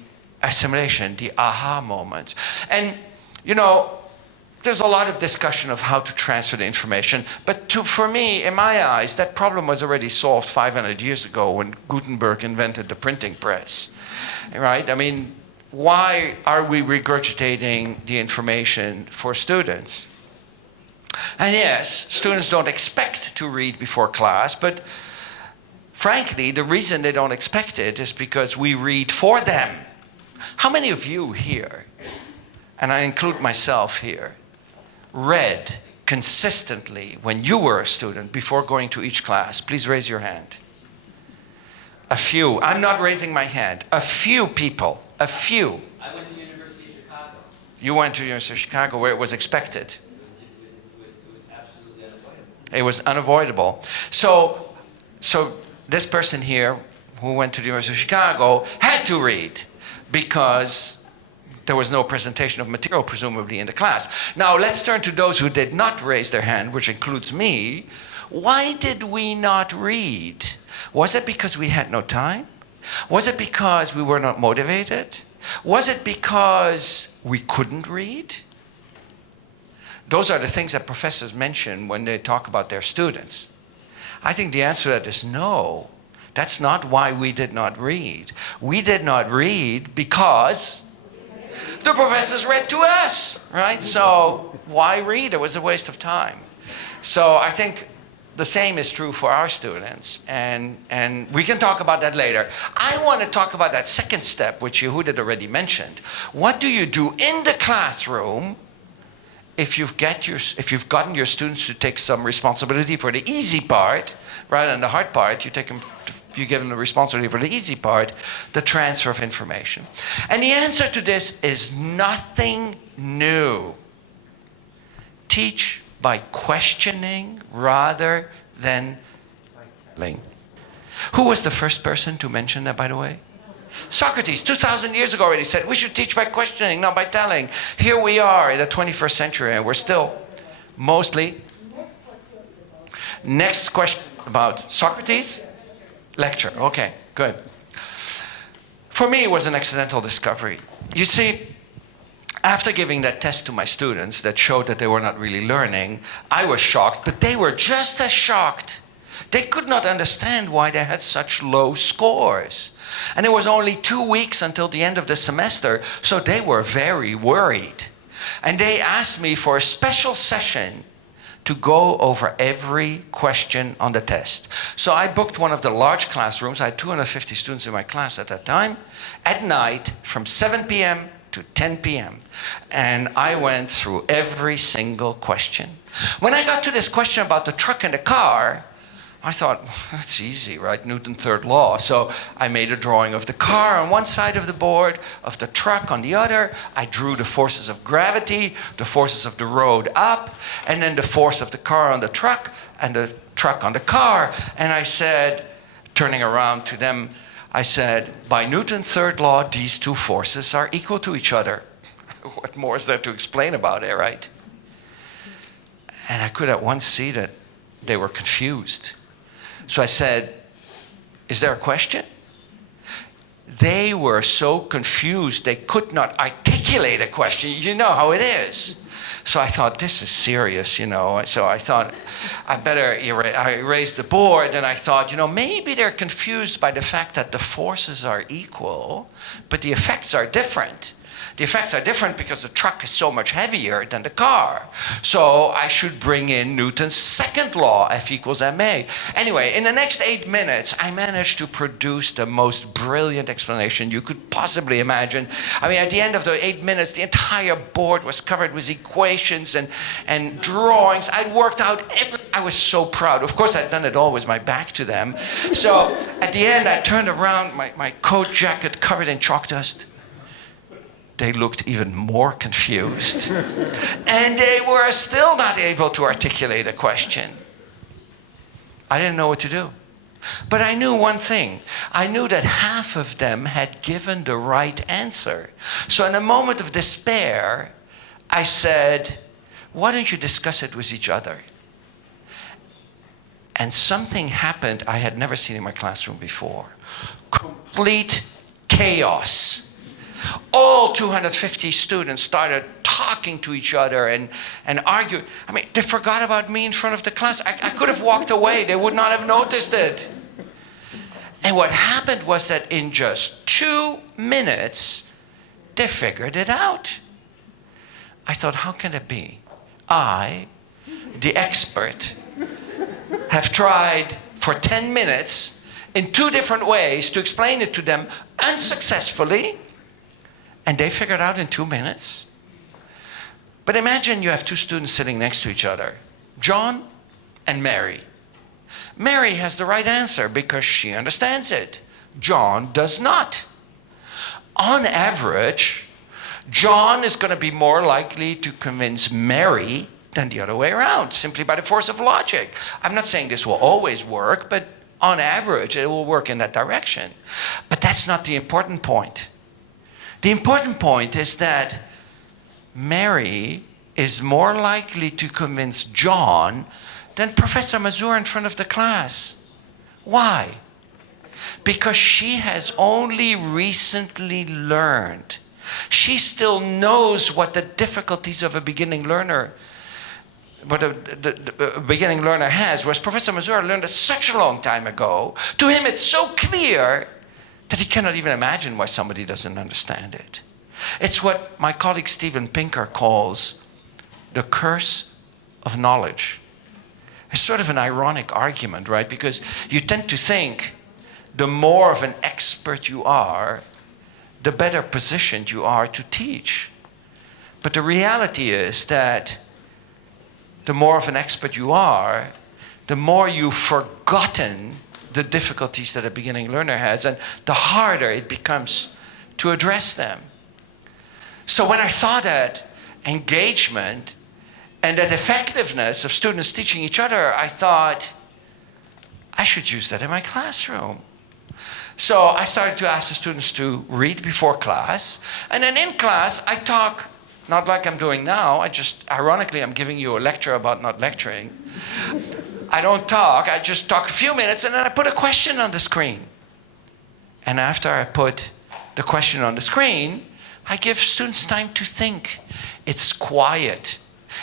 assimilation, the aha moments. And, you know, there's a lot of discussion of how to transfer the information, but for me, in my eyes, that problem was already solved 500 years ago when Gutenberg invented the printing press, right? I mean, why are we regurgitating the information for students? And yes, students don't expect to read before class, but frankly, the reason they don't expect it is because we read for them. How many of you here, and I include myself here, read consistently when you were a student before going to each class? Please raise your hand. A few. I'm not raising my hand. A few people. A few. I went to the University of Chicago. You went to the University of Chicago where it was expected. It was absolutely unavoidable. It was unavoidable. So this person here who went to the University of Chicago had to read because there was no presentation of material, presumably, in the class. Now, let's turn to those who did not raise their hand, which includes me. Why did we not read? Was it because we had no time? Was it because we were not motivated? Was it because we couldn't read? Those are the things that professors mention when they talk about their students. I think the answer to that is no. That's not why we did not read. We did not read because the professors read to us, right? So why read? It was a waste of time. So I think the same is true for our students, and we can talk about that later. I want to talk about that second step, which Yehudit already mentioned. What do you do in the classroom if you've gotten your students to take some responsibility for the easy part, rather than the hard part? You give them the responsibility for the easy part, the transfer of information. And the answer to this is nothing new. Teach by questioning rather than by telling. Who was the first person to mention that, by the way? Socrates, 2,000 years ago already said we should teach by questioning, not by telling. Here we are in the 21st century and we're still mostly. Next question about Socrates Lecture. Okay, good. For me, it was an accidental discovery. You see, after giving that test to my students that showed that they were not really learning, I was shocked, but they were just as shocked. They could not understand why they had such low scores. And it was only 2 weeks until the end of the semester, so they were very worried. And they asked me for a special session to go over every question on the test. So I booked one of the large classrooms. I had 250 students in my class at that time, at night from 7 p.m. to 10 p.m. And I went through every single question. When I got to this question about the truck and the car, I thought, that's easy, right? Newton's third law. So I made a drawing of the car on one side of the board, of the truck on the other. I drew the forces of gravity, the forces of the road up, and then the force of the car on the truck, and the truck on the car. And I said, turning around to them, I said, by Newton's third law, these two forces are equal to each other. What more is there to explain about it, right? And I could at once see that they were confused. So I said, is there a question? They were so confused they could not articulate articulate a question, you know how it is. So I thought, this is serious, you know. So I thought, I erased the board, and I thought, you know, maybe they're confused by the fact that the forces are equal, but the effects are different. The effects are different because the truck is so much heavier than the car. So I should bring in Newton's second law, F equals ma. Anyway, in the next 8 minutes, I managed to produce the most brilliant explanation you could possibly imagine. I mean, at the end of the 8 minutes, the entire board was covered with equations and drawings. I'd worked out I was so proud. Of course, I'd done it all with my back to them. So at the end, I turned around, my coat jacket covered in chalk dust. They looked even more confused. And they were still not able to articulate a question. I didn't know what to do. But I knew one thing. I knew that half of them had given the right answer. So in a moment of despair, I said, why don't you discuss it with each other? And something happened I had never seen in my classroom before. Complete chaos. All 250 students started talking to each other and arguing. I mean, they forgot about me in front of the class. I could have walked away. They would not have noticed it. And what happened was that in just 2 minutes, they figured it out. I thought, how can it be? I, the expert, have tried for 10 minutes in 2 different ways to explain it to them unsuccessfully, and they figured out in 2 minutes. But imagine you have 2 students sitting next to each other, John and Mary. Mary has the right answer because she understands it. John does not. On average, John is going to be more likely to convince Mary than the other way around, simply by the force of logic. I'm not saying this will always work, but on average, it will work in that direction. But that's not the important point. The important point is that Mary is more likely to convince John than Professor Mazur in front of the class. Why? Because she has only recently learned. She still knows what the difficulties of a beginning learner, what the beginning learner has, whereas Professor Mazur learned it such a long time ago. To him, it's so clear that he cannot even imagine why somebody doesn't understand it. It's what my colleague Steven Pinker calls the curse of knowledge. It's sort of an ironic argument, right? Because you tend to think the more of an expert you are, the better positioned you are to teach. But the reality is that the more of an expert you are, the more you've forgotten the difficulties that a beginning learner has, and the harder it becomes to address them. So when I saw that engagement and that effectiveness of students teaching each other, I thought, I should use that in my classroom. So I started to ask the students to read before class, and then in class I talk, not like I'm doing now, ironically I'm giving you a lecture about not lecturing. I don't talk, I just talk a few minutes, and then I put a question on the screen. And after I put the question on the screen, I give students time to think. It's quiet.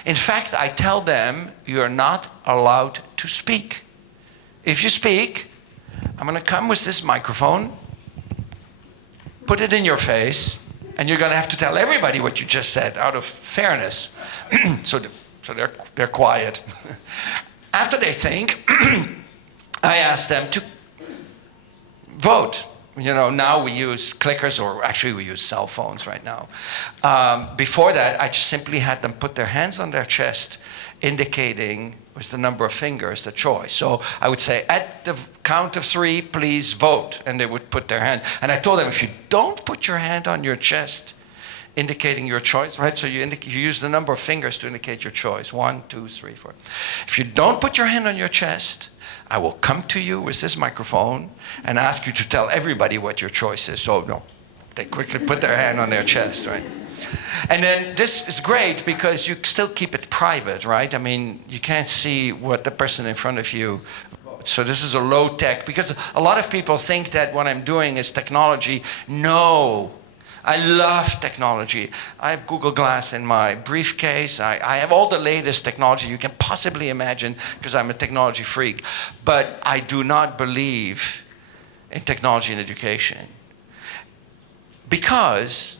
In fact, I tell them, you're not allowed to speak. If you speak, I'm going to come with this microphone, put it in your face, and you're going to have to tell everybody what you just said out of fairness. So they're quiet. After they think, I ask them to vote. You know, now we use clickers, or actually we use cell phones right now. Before that, I just simply had them put their hands on their chest, indicating with the number of fingers the choice. So I would say, at the count of 3, please vote. And they would put their hand. And I told them, if you don't put your hand on your chest, indicating your choice, right? So you use the number of fingers to indicate your choice. 1, 2, 3, 4. If you don't put your hand on your chest, I will come to you with this microphone and ask you to tell everybody what your choice is. So no, they quickly put their hand on their chest, right? And then this is great because you still keep it private, right? I mean, you can't see what the person in front of you. So this is a low tech, because a lot of people think that what I'm doing is technology. No. I love technology. I have Google Glass in my briefcase. I have all the latest technology you can possibly imagine because I'm a technology freak. But I do not believe in technology in education. Because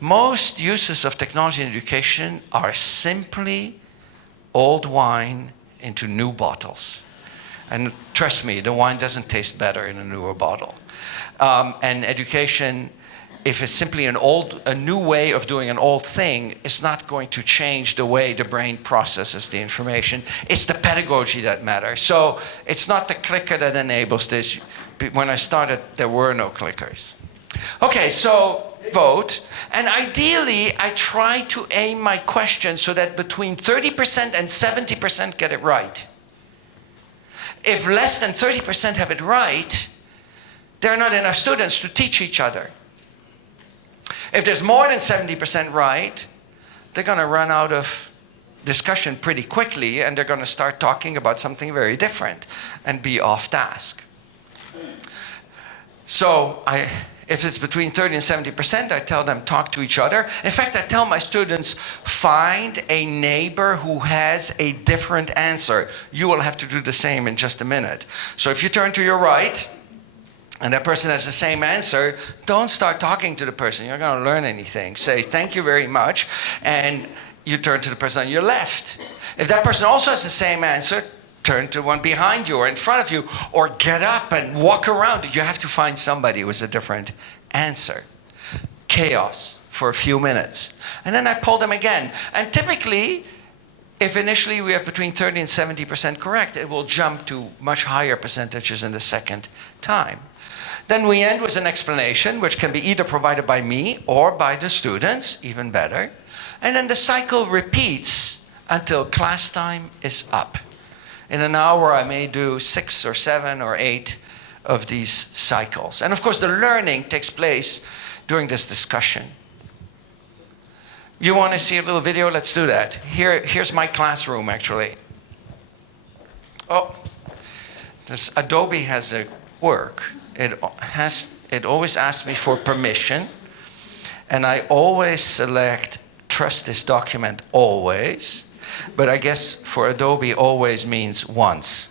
most uses of technology in education are simply old wine into new bottles. And trust me, the wine doesn't taste better in a newer bottle. And education, if it's simply a new way of doing an old thing, it's not going to change the way the brain processes the information. It's the pedagogy that matters. So it's not the clicker that enables this. When I started, there were no clickers. Okay, so vote. And ideally, I try to aim my questions so that between 30% and 70% get it right. If less than 30% have it right, there are not enough students to teach each other. If there's more than 70% right, they're going to run out of discussion pretty quickly, and they're going to start talking about something very different and be off task. So if it's between 30 and 70%, I tell them talk to each other. In fact, I tell my students, find a neighbor who has a different answer. You will have to do the same in just a minute. So if you turn to your right, and that person has the same answer, don't start talking to the person. You're not going to learn anything. Say, thank you very much, and you turn to the person on your left. If that person also has the same answer, turn to one behind you or in front of you, or get up and walk around. You have to find somebody with a different answer. Chaos for a few minutes. And then I poll them again. And typically, if initially we have between 30 and 70% correct, it will jump to much higher percentages in the second time. Then we end with an explanation, which can be either provided by me or by the students, even better. And then the cycle repeats until class time is up. In an hour, I may do 6 or 7 or 8 of these cycles. And of course, the learning takes place during this discussion. You want to see a little video? Let's do that. Here's my classroom, actually. Oh, this Adobe has a work. It always asks me for permission. And I always select trust this document always. But I guess for Adobe, always means once.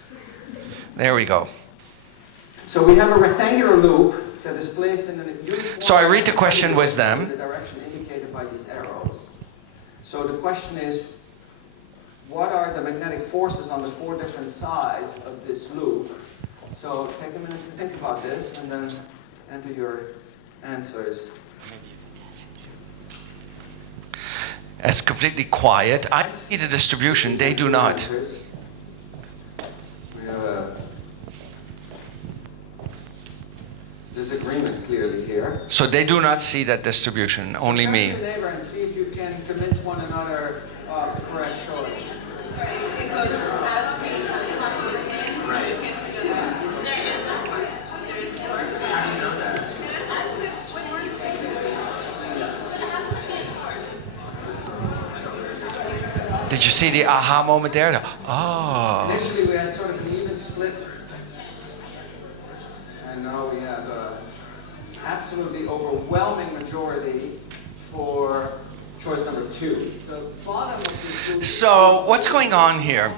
There we go. So we have a rectangular loop that is placed in a uniform... So I read the question with them. In the direction indicated by these arrows. So the question is, what are the magnetic forces on the 4 different sides of this loop? So take a minute to think about this and then enter your answers. It's completely quiet. I see the distribution, they do not. We have a disagreement clearly here. So they do not see that distribution, so only me. Turn to your neighbor and see if you can convince one another of the correct choice. It goes out. Did you see the aha moment there? Oh. Initially we had sort of an even split. And now we have an absolutely overwhelming majority for choice number 2. The bottom of this so what's going on here?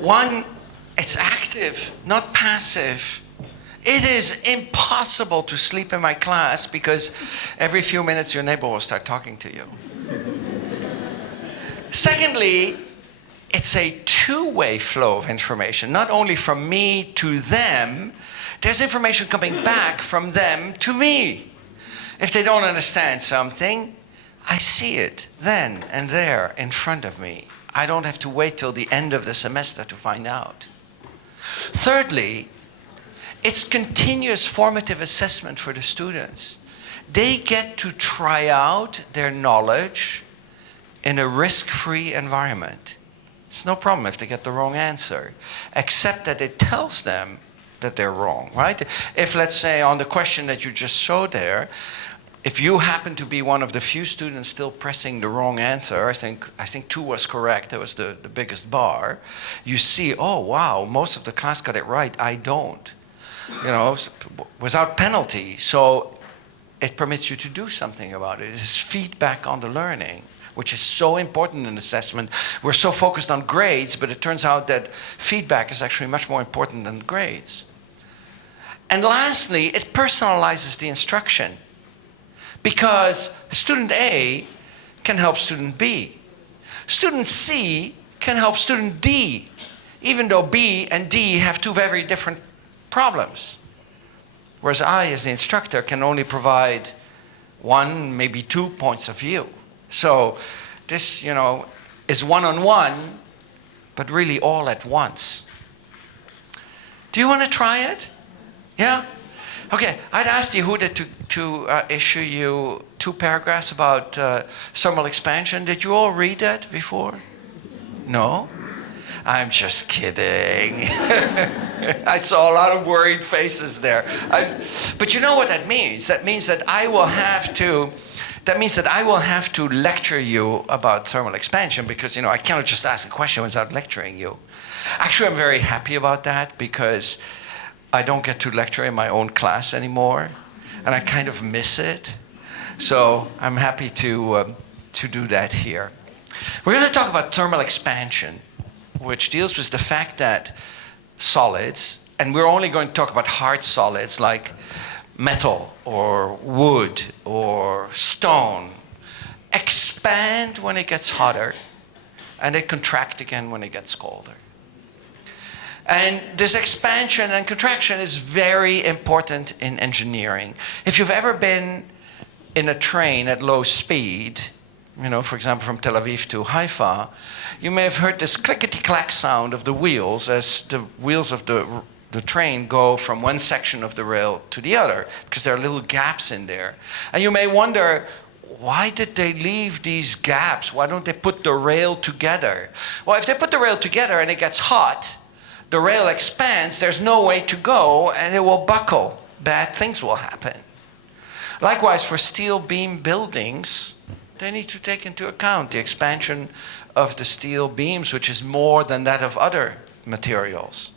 One, it's active, not passive. It is impossible to sleep in my class because every few minutes your neighbor will start talking to you. Secondly, it's a two-way flow of information, not only from me to them, there's information coming back from them to me. If they don't understand something, I see it then and there in front of me. I don't have to wait till the end of the semester to find out. Thirdly, it's continuous formative assessment for the students. They get to try out their knowledge in a risk-free environment. It's no problem if they get the wrong answer, except that it tells them that they're wrong, right? If, let's say, on the question that you just showed there, if you happen to be one of the few students still pressing the wrong answer, I think 2 was correct, that was the biggest bar, you see, oh, wow, most of the class got it right, I don't. You know, without penalty. So it permits you to do something about it. It is feedback on the learning, which is so important in assessment. We're so focused on grades, but it turns out that feedback is actually much more important than grades. And lastly, it personalizes the instruction, because student A can help student B. Student C can help student D, even though B and D have two very different problems. Whereas I, as the instructor, can only provide one, maybe 2 points of view. So this, is one-on-one, but really all at once. Do you want to try it? Yeah? Okay, I'd asked Yehuda to issue you 2 paragraphs about thermal expansion. Did you all read that before? No? I'm just kidding. I saw a lot of worried faces there. But you know what that means? That means that I will have to lecture you about thermal expansion, because I cannot just ask a question without lecturing you. Actually, I'm very happy about that, because I don't get to lecture in my own class anymore, and I kind of miss it. So I'm happy to do that here. We're going to talk about thermal expansion, which deals with the fact that solids, and we're only going to talk about hard solids like metal or wood or stone, expand when it gets hotter, and they contract again when it gets colder. And this expansion and contraction is very important in engineering. If you've ever been in a train at low speed, for example, from Tel Aviv to Haifa, you may have heard this clickety-clack sound of the wheels as the wheels of the train go from one section of the rail to the other, because there are little gaps in there. And you may wonder, why did they leave these gaps? Why don't they put the rail together? Well, if they put the rail together and it gets hot, the rail expands, there's no way to go, and it will buckle. Bad things will happen. Likewise, for steel beam buildings, they need to take into account the expansion of the steel beams, which is more than that of other materials.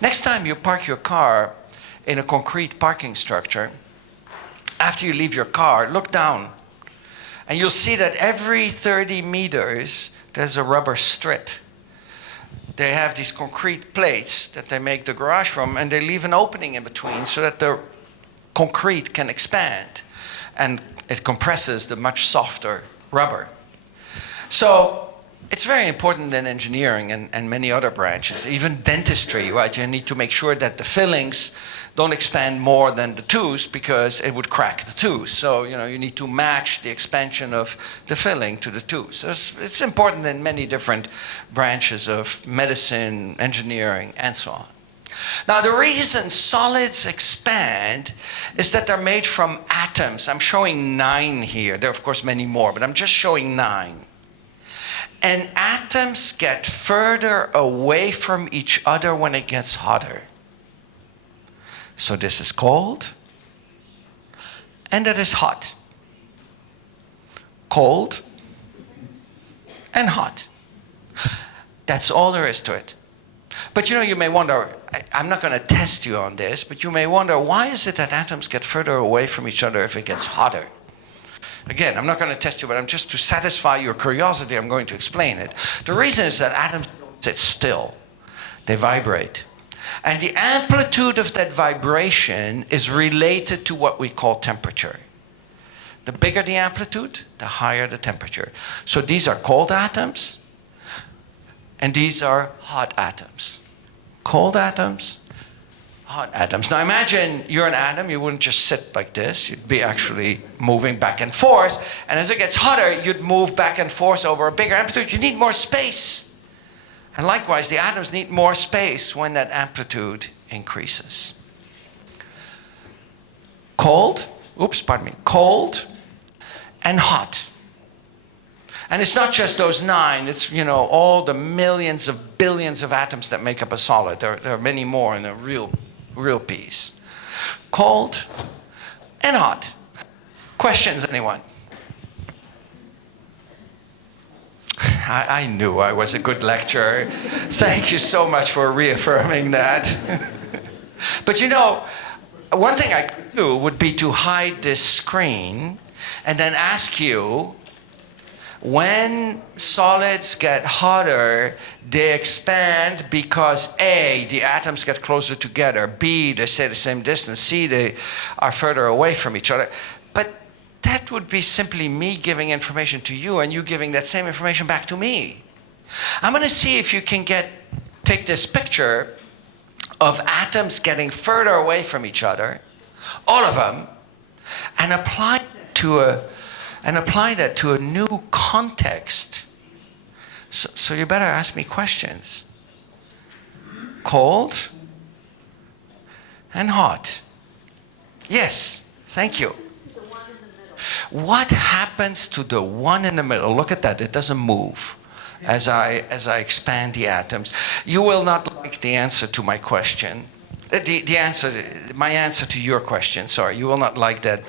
Next time you park your car in a concrete parking structure, after you leave your car, look down, and you'll see that every 30 meters, there's a rubber strip. They have these concrete plates that they make the garage from, and they leave an opening in between so that the concrete can expand, and it compresses the much softer rubber. So it's very important in engineering and many other branches, even dentistry, right? You need to make sure that the fillings don't expand more than the tooth, because it would crack the tooth. So, you need to match the expansion of the filling to the tooth. So it's important in many different branches of medicine, engineering, and so on. Now, the reason solids expand is that they're made from atoms. I'm showing 9 here. There are, of course, many more, but I'm just showing 9. And atoms get further away from each other when it gets hotter. So this is cold, and that is hot. Cold and hot. That's all there is to it. But you may wonder, I'm not going to test you on this, but you may wonder, why is it that atoms get further away from each other if it gets hotter? Again, I'm not going to test you, but I'm just to satisfy your curiosity, I'm going to explain it. The reason is that atoms don't sit still. They vibrate. And the amplitude of that vibration is related to what we call temperature. The bigger the amplitude, the higher the temperature. So these are cold atoms, and these are hot atoms. Cold atoms, hot atoms. Now imagine you're an atom, you wouldn't just sit like this, you'd be actually moving back and forth, and as it gets hotter, you'd move back and forth over a bigger amplitude. You need more space. And likewise, the atoms need more space when that amplitude increases. Cold and hot. And it's not just those 9, it's all the millions of billions of atoms that make up a solid. There are many more in a real piece. Cold and hot. Questions, anyone? I knew I was a good lecturer. Thank you so much for reaffirming that. But one thing I could do would be to hide this screen and then ask you, when solids get hotter, they expand because A, the atoms get closer together, B, they stay the same distance, C, they are further away from each other. But that would be simply me giving information to you and you giving that same information back to me. I'm going to see if you can take this picture of atoms getting further away from each other, all of them, and apply that to a new context. So you better ask me questions. Cold and hot. Yes, thank you. What happens to the one in the middle? Look at that, it doesn't move as I expand the atoms. You will not like the answer to my question. My answer to your question, sorry, you will not like that,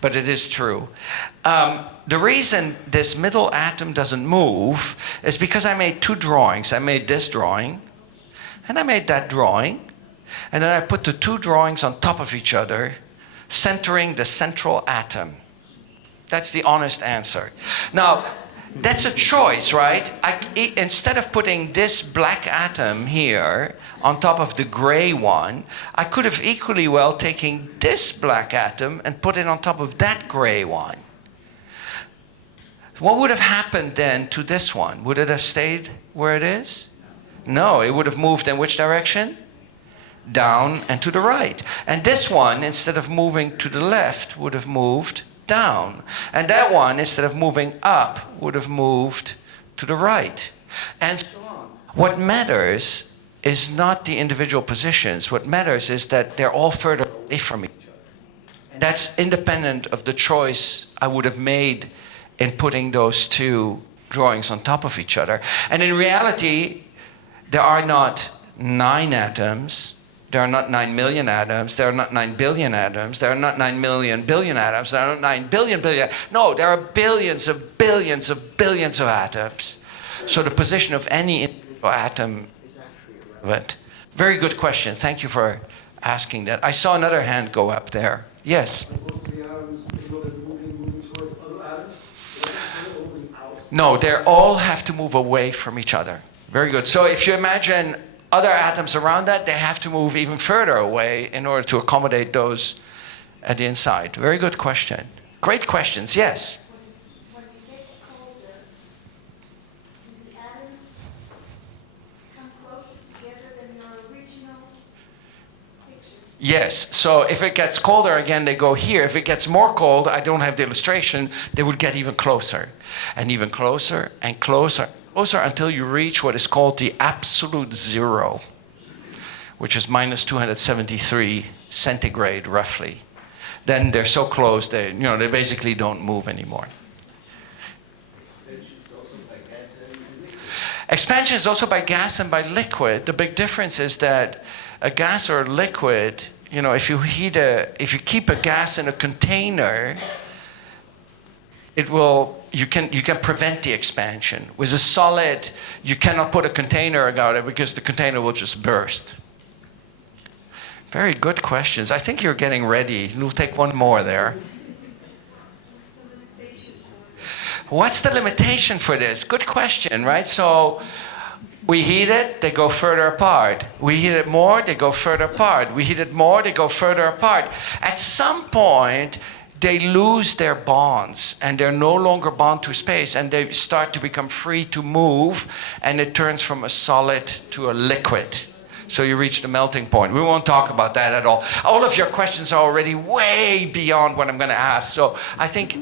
but it is true. The reason this middle atom doesn't move is because I made two drawings. I made this drawing, and I made that drawing, and then I put the two drawings on top of each other, centering the central atom. That's the honest answer. Now, that's a choice, right? Instead of putting this black atom here on top of the gray one, I could have equally well taken this black atom and put it on top of that gray one. What would have happened then to this one? Would it have stayed where it is? No, it would have moved in which direction? Down and to the right. And this one, instead of moving to the left, would have moved down. And that one, instead of moving up, would have moved to the right. And so on. What matters is not the individual positions. What matters is that they're all further away from each other. And that's independent of the choice I would have made in putting those two drawings on top of each other. And in reality, there are not 9 atoms. There are not 9 million atoms. There are not 9 billion atoms. There are not 9 million billion atoms. There are not 9 billion billion. No, there are billions of billions of billions of atoms. So the position of any individual atom is actually irrelevant. Very good question. Thank you for asking that. I saw another hand go up there. Yes? No, they all have to move away from each other. Very good. So if you imagine other atoms around that, they have to move even further away in order to accommodate those at the inside. Very good question. Great questions, yes? When it gets colder, do the atoms come closer together than your original picture? Yes. So if it gets colder, again, they go here. If it gets more cold, I don't have the illustration, they would get even closer. And even closer and closer. Closer until you reach what is called the absolute zero, which is minus 273 centigrade, roughly. Then they're so close, they basically don't move anymore. Expansion is also by gas and by liquid. The big difference is that a gas or a liquid, if you keep a gas in a container, you can prevent the expansion. With a solid, you cannot put a container around it because the container will just burst. Very good questions. I think you're getting ready. We'll take one more there. What's the limitation for this? Good question, right? So we heat it, they go further apart. We heat it more, they go further apart. We heat it more, they go further apart. At some point, they lose their bonds and they're no longer bound to space and they start to become free to move and it turns from a solid to a liquid. So you reach the melting point. We won't talk about that at all. All of your questions are already way beyond what I'm going to ask. So I think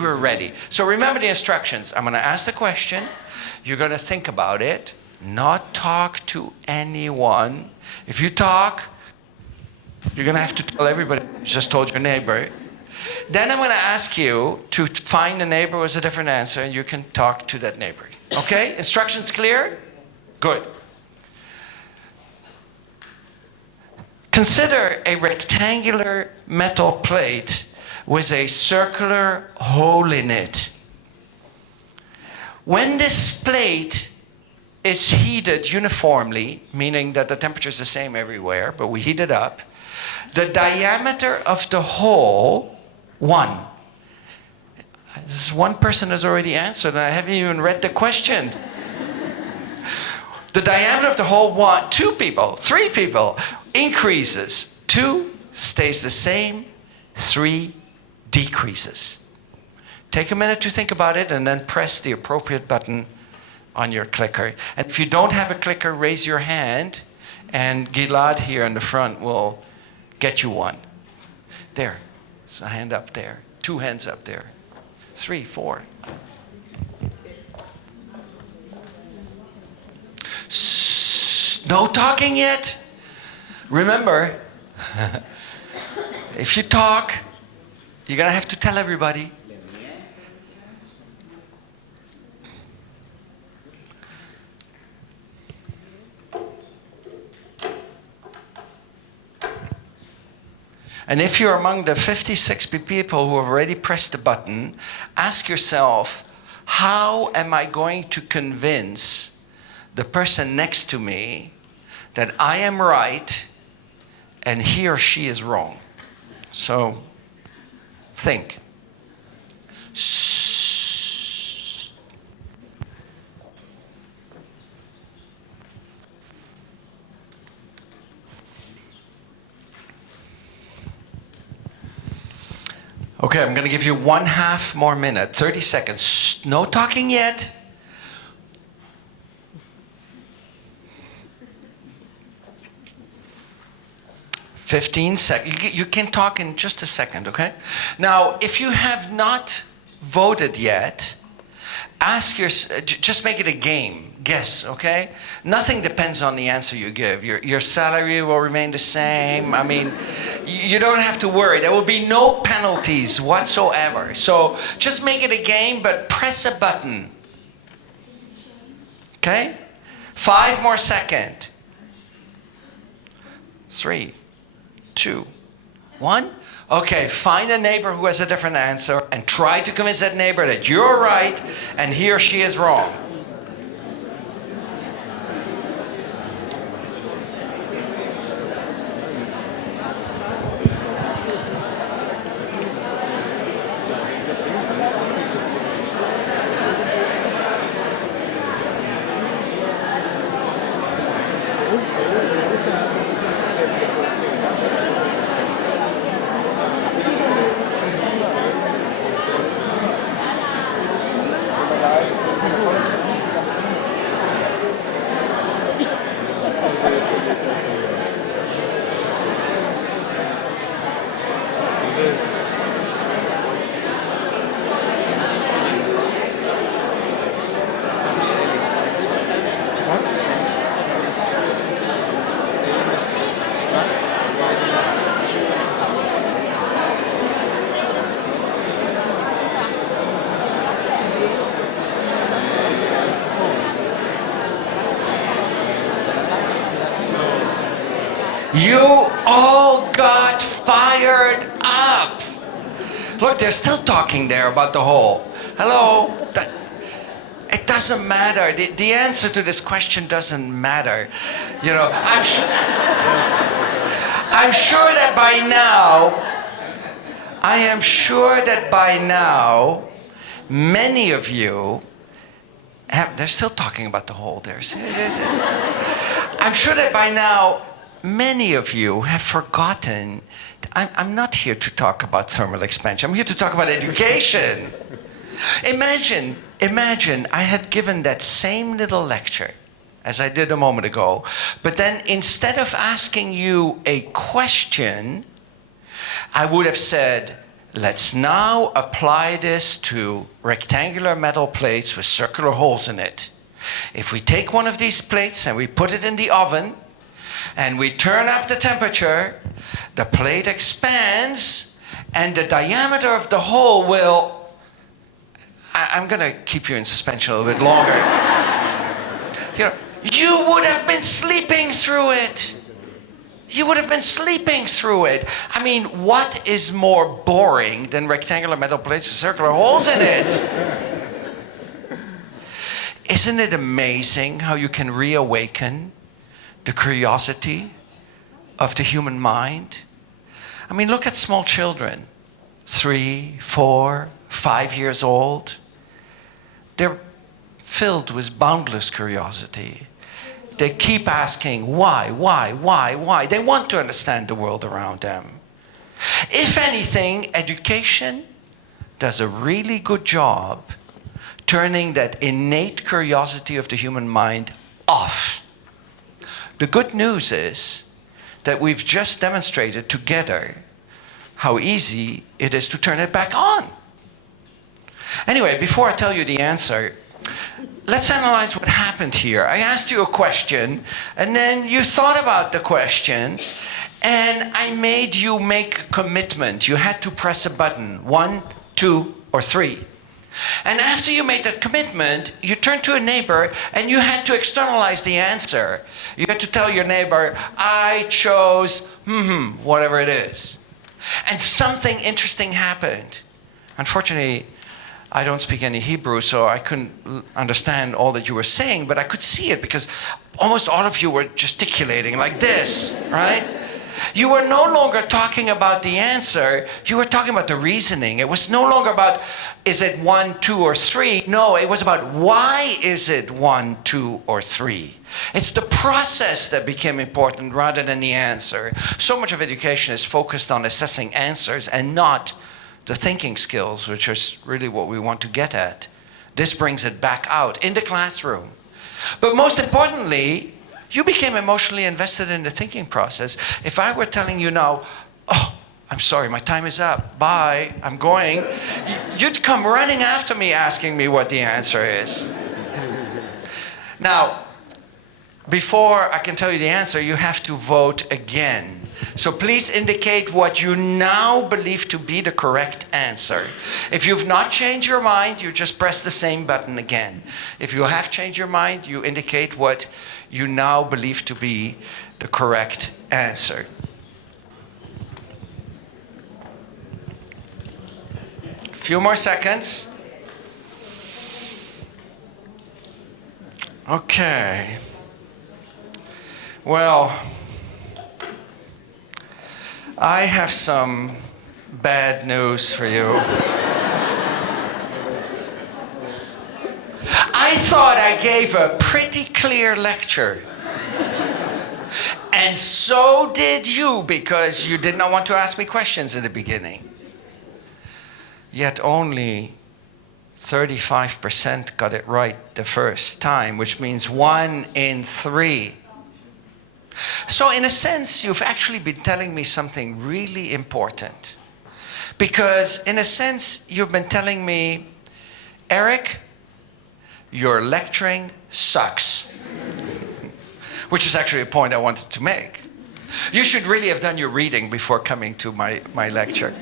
we're ready. So remember the instructions. I'm going to ask the question. You're going to think about it. Not talk to anyone. If you talk, you're going to have to tell everybody you just told your neighbor. Then I'm going to ask you to find a neighbor with a different answer, and you can talk to that neighbor. Okay? Instructions clear? Good. Consider a rectangular metal plate with a circular hole in it. When this plate is heated uniformly, meaning that the temperature is the same everywhere, but we heat it up, The diameter of the hole, 1. This one person has already answered, and I haven't even read the question. The diameter of the hole, 1. 2 people, 3 people, increases. 2 stays the same, 3 decreases. Take a minute to think about it, and then press the appropriate button on your clicker. And if you don't have a clicker, raise your hand, and Gilad here in the front will get you one. There. So a hand up there. 2 hands up there. 3, 4. No talking yet? Remember, if you talk, you're going to have to tell everybody. And if you're among the 56 people who have already pressed the button, ask yourself, how am I going to convince the person next to me that I am right and he or she is wrong? So, think. Okay, I'm going to give you 1/2 more minute, 30 seconds. No talking yet. Fifteen seconds. You can talk in just a second, okay? Now, if you have not voted yet, ask just make it a game. Guess, okay? Nothing depends on the answer you give. Your salary will remain the same. I mean, you don't have to worry. There will be no penalties whatsoever. So just make it a game, but press a button. Okay? 5 more seconds. 3, 2, 1. Okay, find a neighbor who has a different answer and try to convince that neighbor that you're right and he or she is wrong. You all got fired up. Look, they're still talking there about the whole. Hello? It doesn't matter. The answer to this question doesn't matter. You know, I'm sure that by now, many of you they're still talking about the whole there. I'm sure that by now, many of you have forgotten. I'm not here to talk about thermal expansion. I'm here to talk about education. Imagine I had given that same little lecture as I did a moment ago, but then instead of asking you a question, I would have said, let's now apply this to rectangular metal plates with circular holes in it. If we take one of these plates and we put it in the oven, and we turn up the temperature, the plate expands, and the diameter of the hole will... I'm going to keep you in suspension a little bit longer. You would have been sleeping through it. You would have been sleeping through it. I mean, what is more boring than rectangular metal plates with circular holes in it? Isn't it amazing how you can reawaken the curiosity of the human mind I mean, look at small children, 3, 4, 5 years old. They're filled with boundless curiosity. They keep asking, why? They want to understand the world around them. If anything, education does a really good job turning that innate curiosity of the human mind off. The good news is that we've just demonstrated together how easy it is to turn it back on. Anyway, before I tell you the answer, let's analyze what happened here. I asked you a question, and then you thought about the question, and I made you make a commitment. You had to press a button, 1, 2, or 3. And after you made that commitment, you turned to a neighbor and you had to externalize the answer. You had to tell your neighbor, I chose, whatever it is. And something interesting happened. Unfortunately, I don't speak any Hebrew, so I couldn't understand all that you were saying, but I could see it because almost all of you were gesticulating like this, right? You were no longer talking about the answer, you were talking about the reasoning. It was no longer about, is it 1, 2, or 3? No, it was about why is it 1, 2, or 3? It's the process that became important rather than the answer. So much of education is focused on assessing answers and not the thinking skills, which is really what we want to get at. This brings it back out in the classroom. But most importantly, you became emotionally invested in the thinking process. If I were telling you now, oh, I'm sorry, my time is up, bye, I'm going, you'd come running after me asking me what the answer is. Now, before I can tell you the answer, you have to vote again. So please indicate what you now believe to be the correct answer. If you've not changed your mind, you just press the same button again. If you have changed your mind, you indicate what you now believe to be the correct answer. A few more seconds. Okay. Well, I have some bad news for you. I thought I gave a pretty clear lecture. And so did you, because you did not want to ask me questions in the beginning. Yet only 35% got it right the first time, which means 1 in 3. So in a sense, you've actually been telling me something really important. Because in a sense, you've been telling me, Eric, your lecturing sucks. Which is actually a point I wanted to make. You should really have done your reading before coming to my lecture.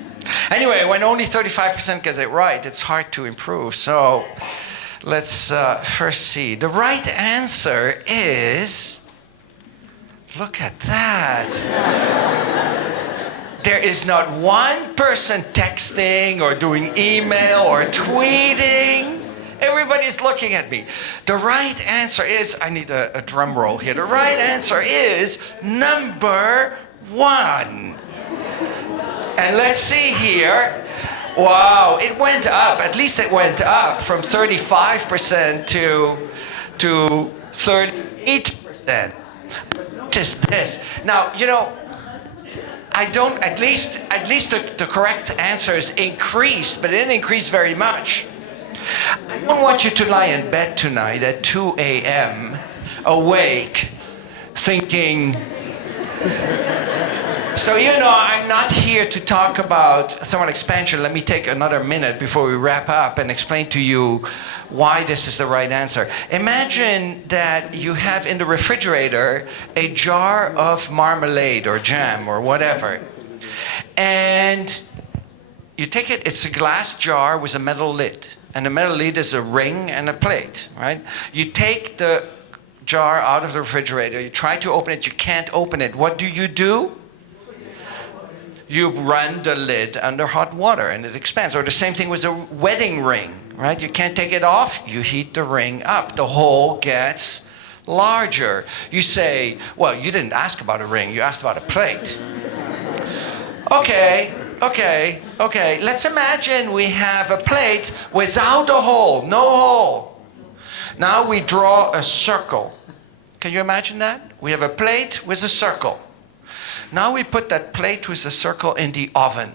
Anyway, when only 35% gets it right, it's hard to improve. So let's first see. The right answer is... Look at that. There is not one person texting or doing email or tweeting. Everybody's looking at me. The right answer is, I need a drum roll here. The right answer is number 1. And let's see here. Wow, it went up. At least it went up from 35% to 38%. Notice this. Now, you know, at least the correct answers increased, but it didn't increase very much. I don't want you to lie in bed tonight at 2 a.m. awake, thinking, so you know, I'm not here to talk about thermal expansion. Let me take another minute before we wrap up and explain to you why this is the right answer. Imagine that you have in the refrigerator a jar of marmalade or jam or whatever. And you take it, it's a glass jar with a metal lid. And the metal lid is a ring and a plate, right? You take the jar out of the refrigerator, you try to open it, you can't open it. What do? You run the lid under hot water and it expands. Or the same thing with a wedding ring, right? You can't take it off, you heat the ring up. The hole gets larger. You say, well, you didn't ask about a ring, you asked about a plate. Okay. Let's imagine we have a plate without a hole, no hole. Now we draw a circle. Can you imagine that? We have a plate with a circle. Now we put that plate with a circle in the oven.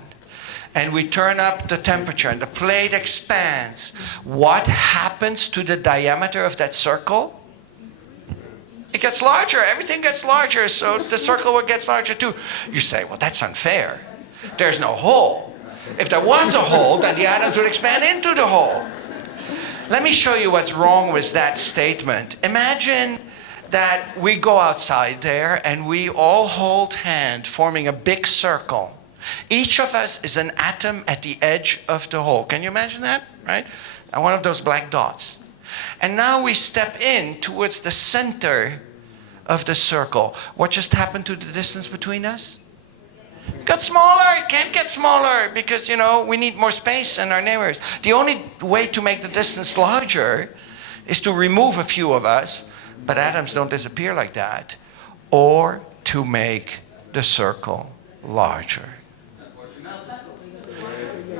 And we turn up the temperature and the plate expands. What happens to the diameter of that circle? It gets larger. Everything gets larger, so the circle gets larger too. You say, well, that's unfair. There's no hole. If there was a hole, then the atoms would expand into the hole. Let me show you what's wrong with that statement. Imagine that we go outside there and we all hold hands, forming a big circle. Each of us is an atom at the edge of the hole. Can you imagine that? Right? And one of those black dots. And now we step in towards the center of the circle. What just happened to the distance between us? Got smaller. It can't get smaller because, we need more space in our neighbors. The only way to make the distance larger is to remove a few of us, but atoms don't disappear like that, or to make the circle larger.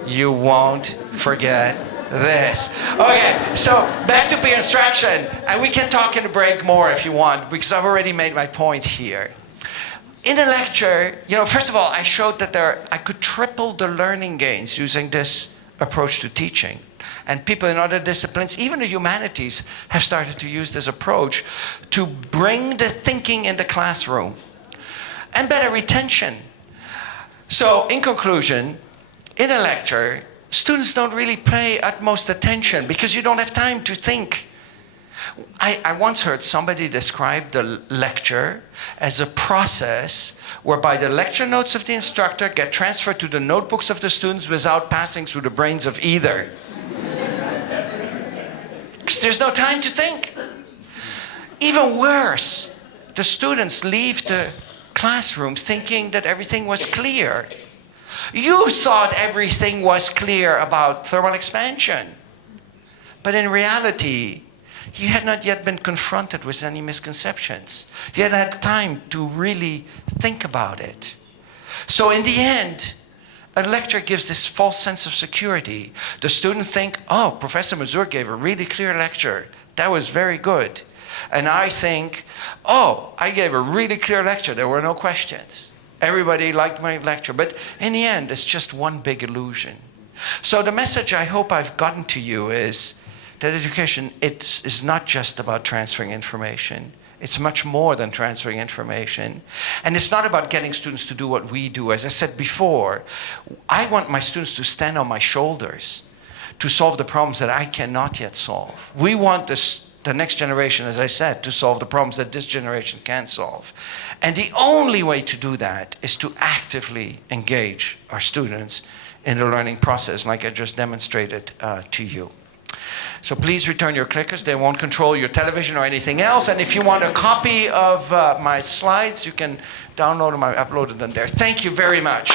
You won't forget this. Okay, so back to peer instruction. And we can talk in the break more if you want, because I've already made my point here. In a lecture, first of all, I showed that I could triple the learning gains using this approach to teaching. And people in other disciplines, even the humanities, have started to use this approach to bring the thinking in the classroom. And better retention. So, in conclusion, in a lecture, students don't really pay utmost attention because you don't have time to think. I once heard somebody describe the lecture as a process whereby the lecture notes of the instructor get transferred to the notebooks of the students without passing through the brains of either. Because there's no time to think. Even worse, the students leave the classroom thinking that everything was clear. You thought everything was clear about thermal expansion. But in reality, you had not yet been confronted with any misconceptions. You hadn't had time to really think about it. So in the end, a lecture gives this false sense of security. The students think, oh, Professor Mazur gave a really clear lecture. That was very good. And I think, oh, I gave a really clear lecture. There were no questions. Everybody liked my lecture. But in the end, it's just one big illusion. So the message I hope I've gotten to you is that education is not just about transferring information. It's much more than transferring information. And it's not about getting students to do what we do. As I said before, I want my students to stand on my shoulders to solve the problems that I cannot yet solve. We want the next generation, as I said, to solve the problems that this generation can't solve. And the only way to do that is to actively engage our students in the learning process, like I just demonstrated to you. So please return your clickers. They won't control your television or anything else. And if you want a copy of my slides, you can download them. I uploaded them there. Thank you very much.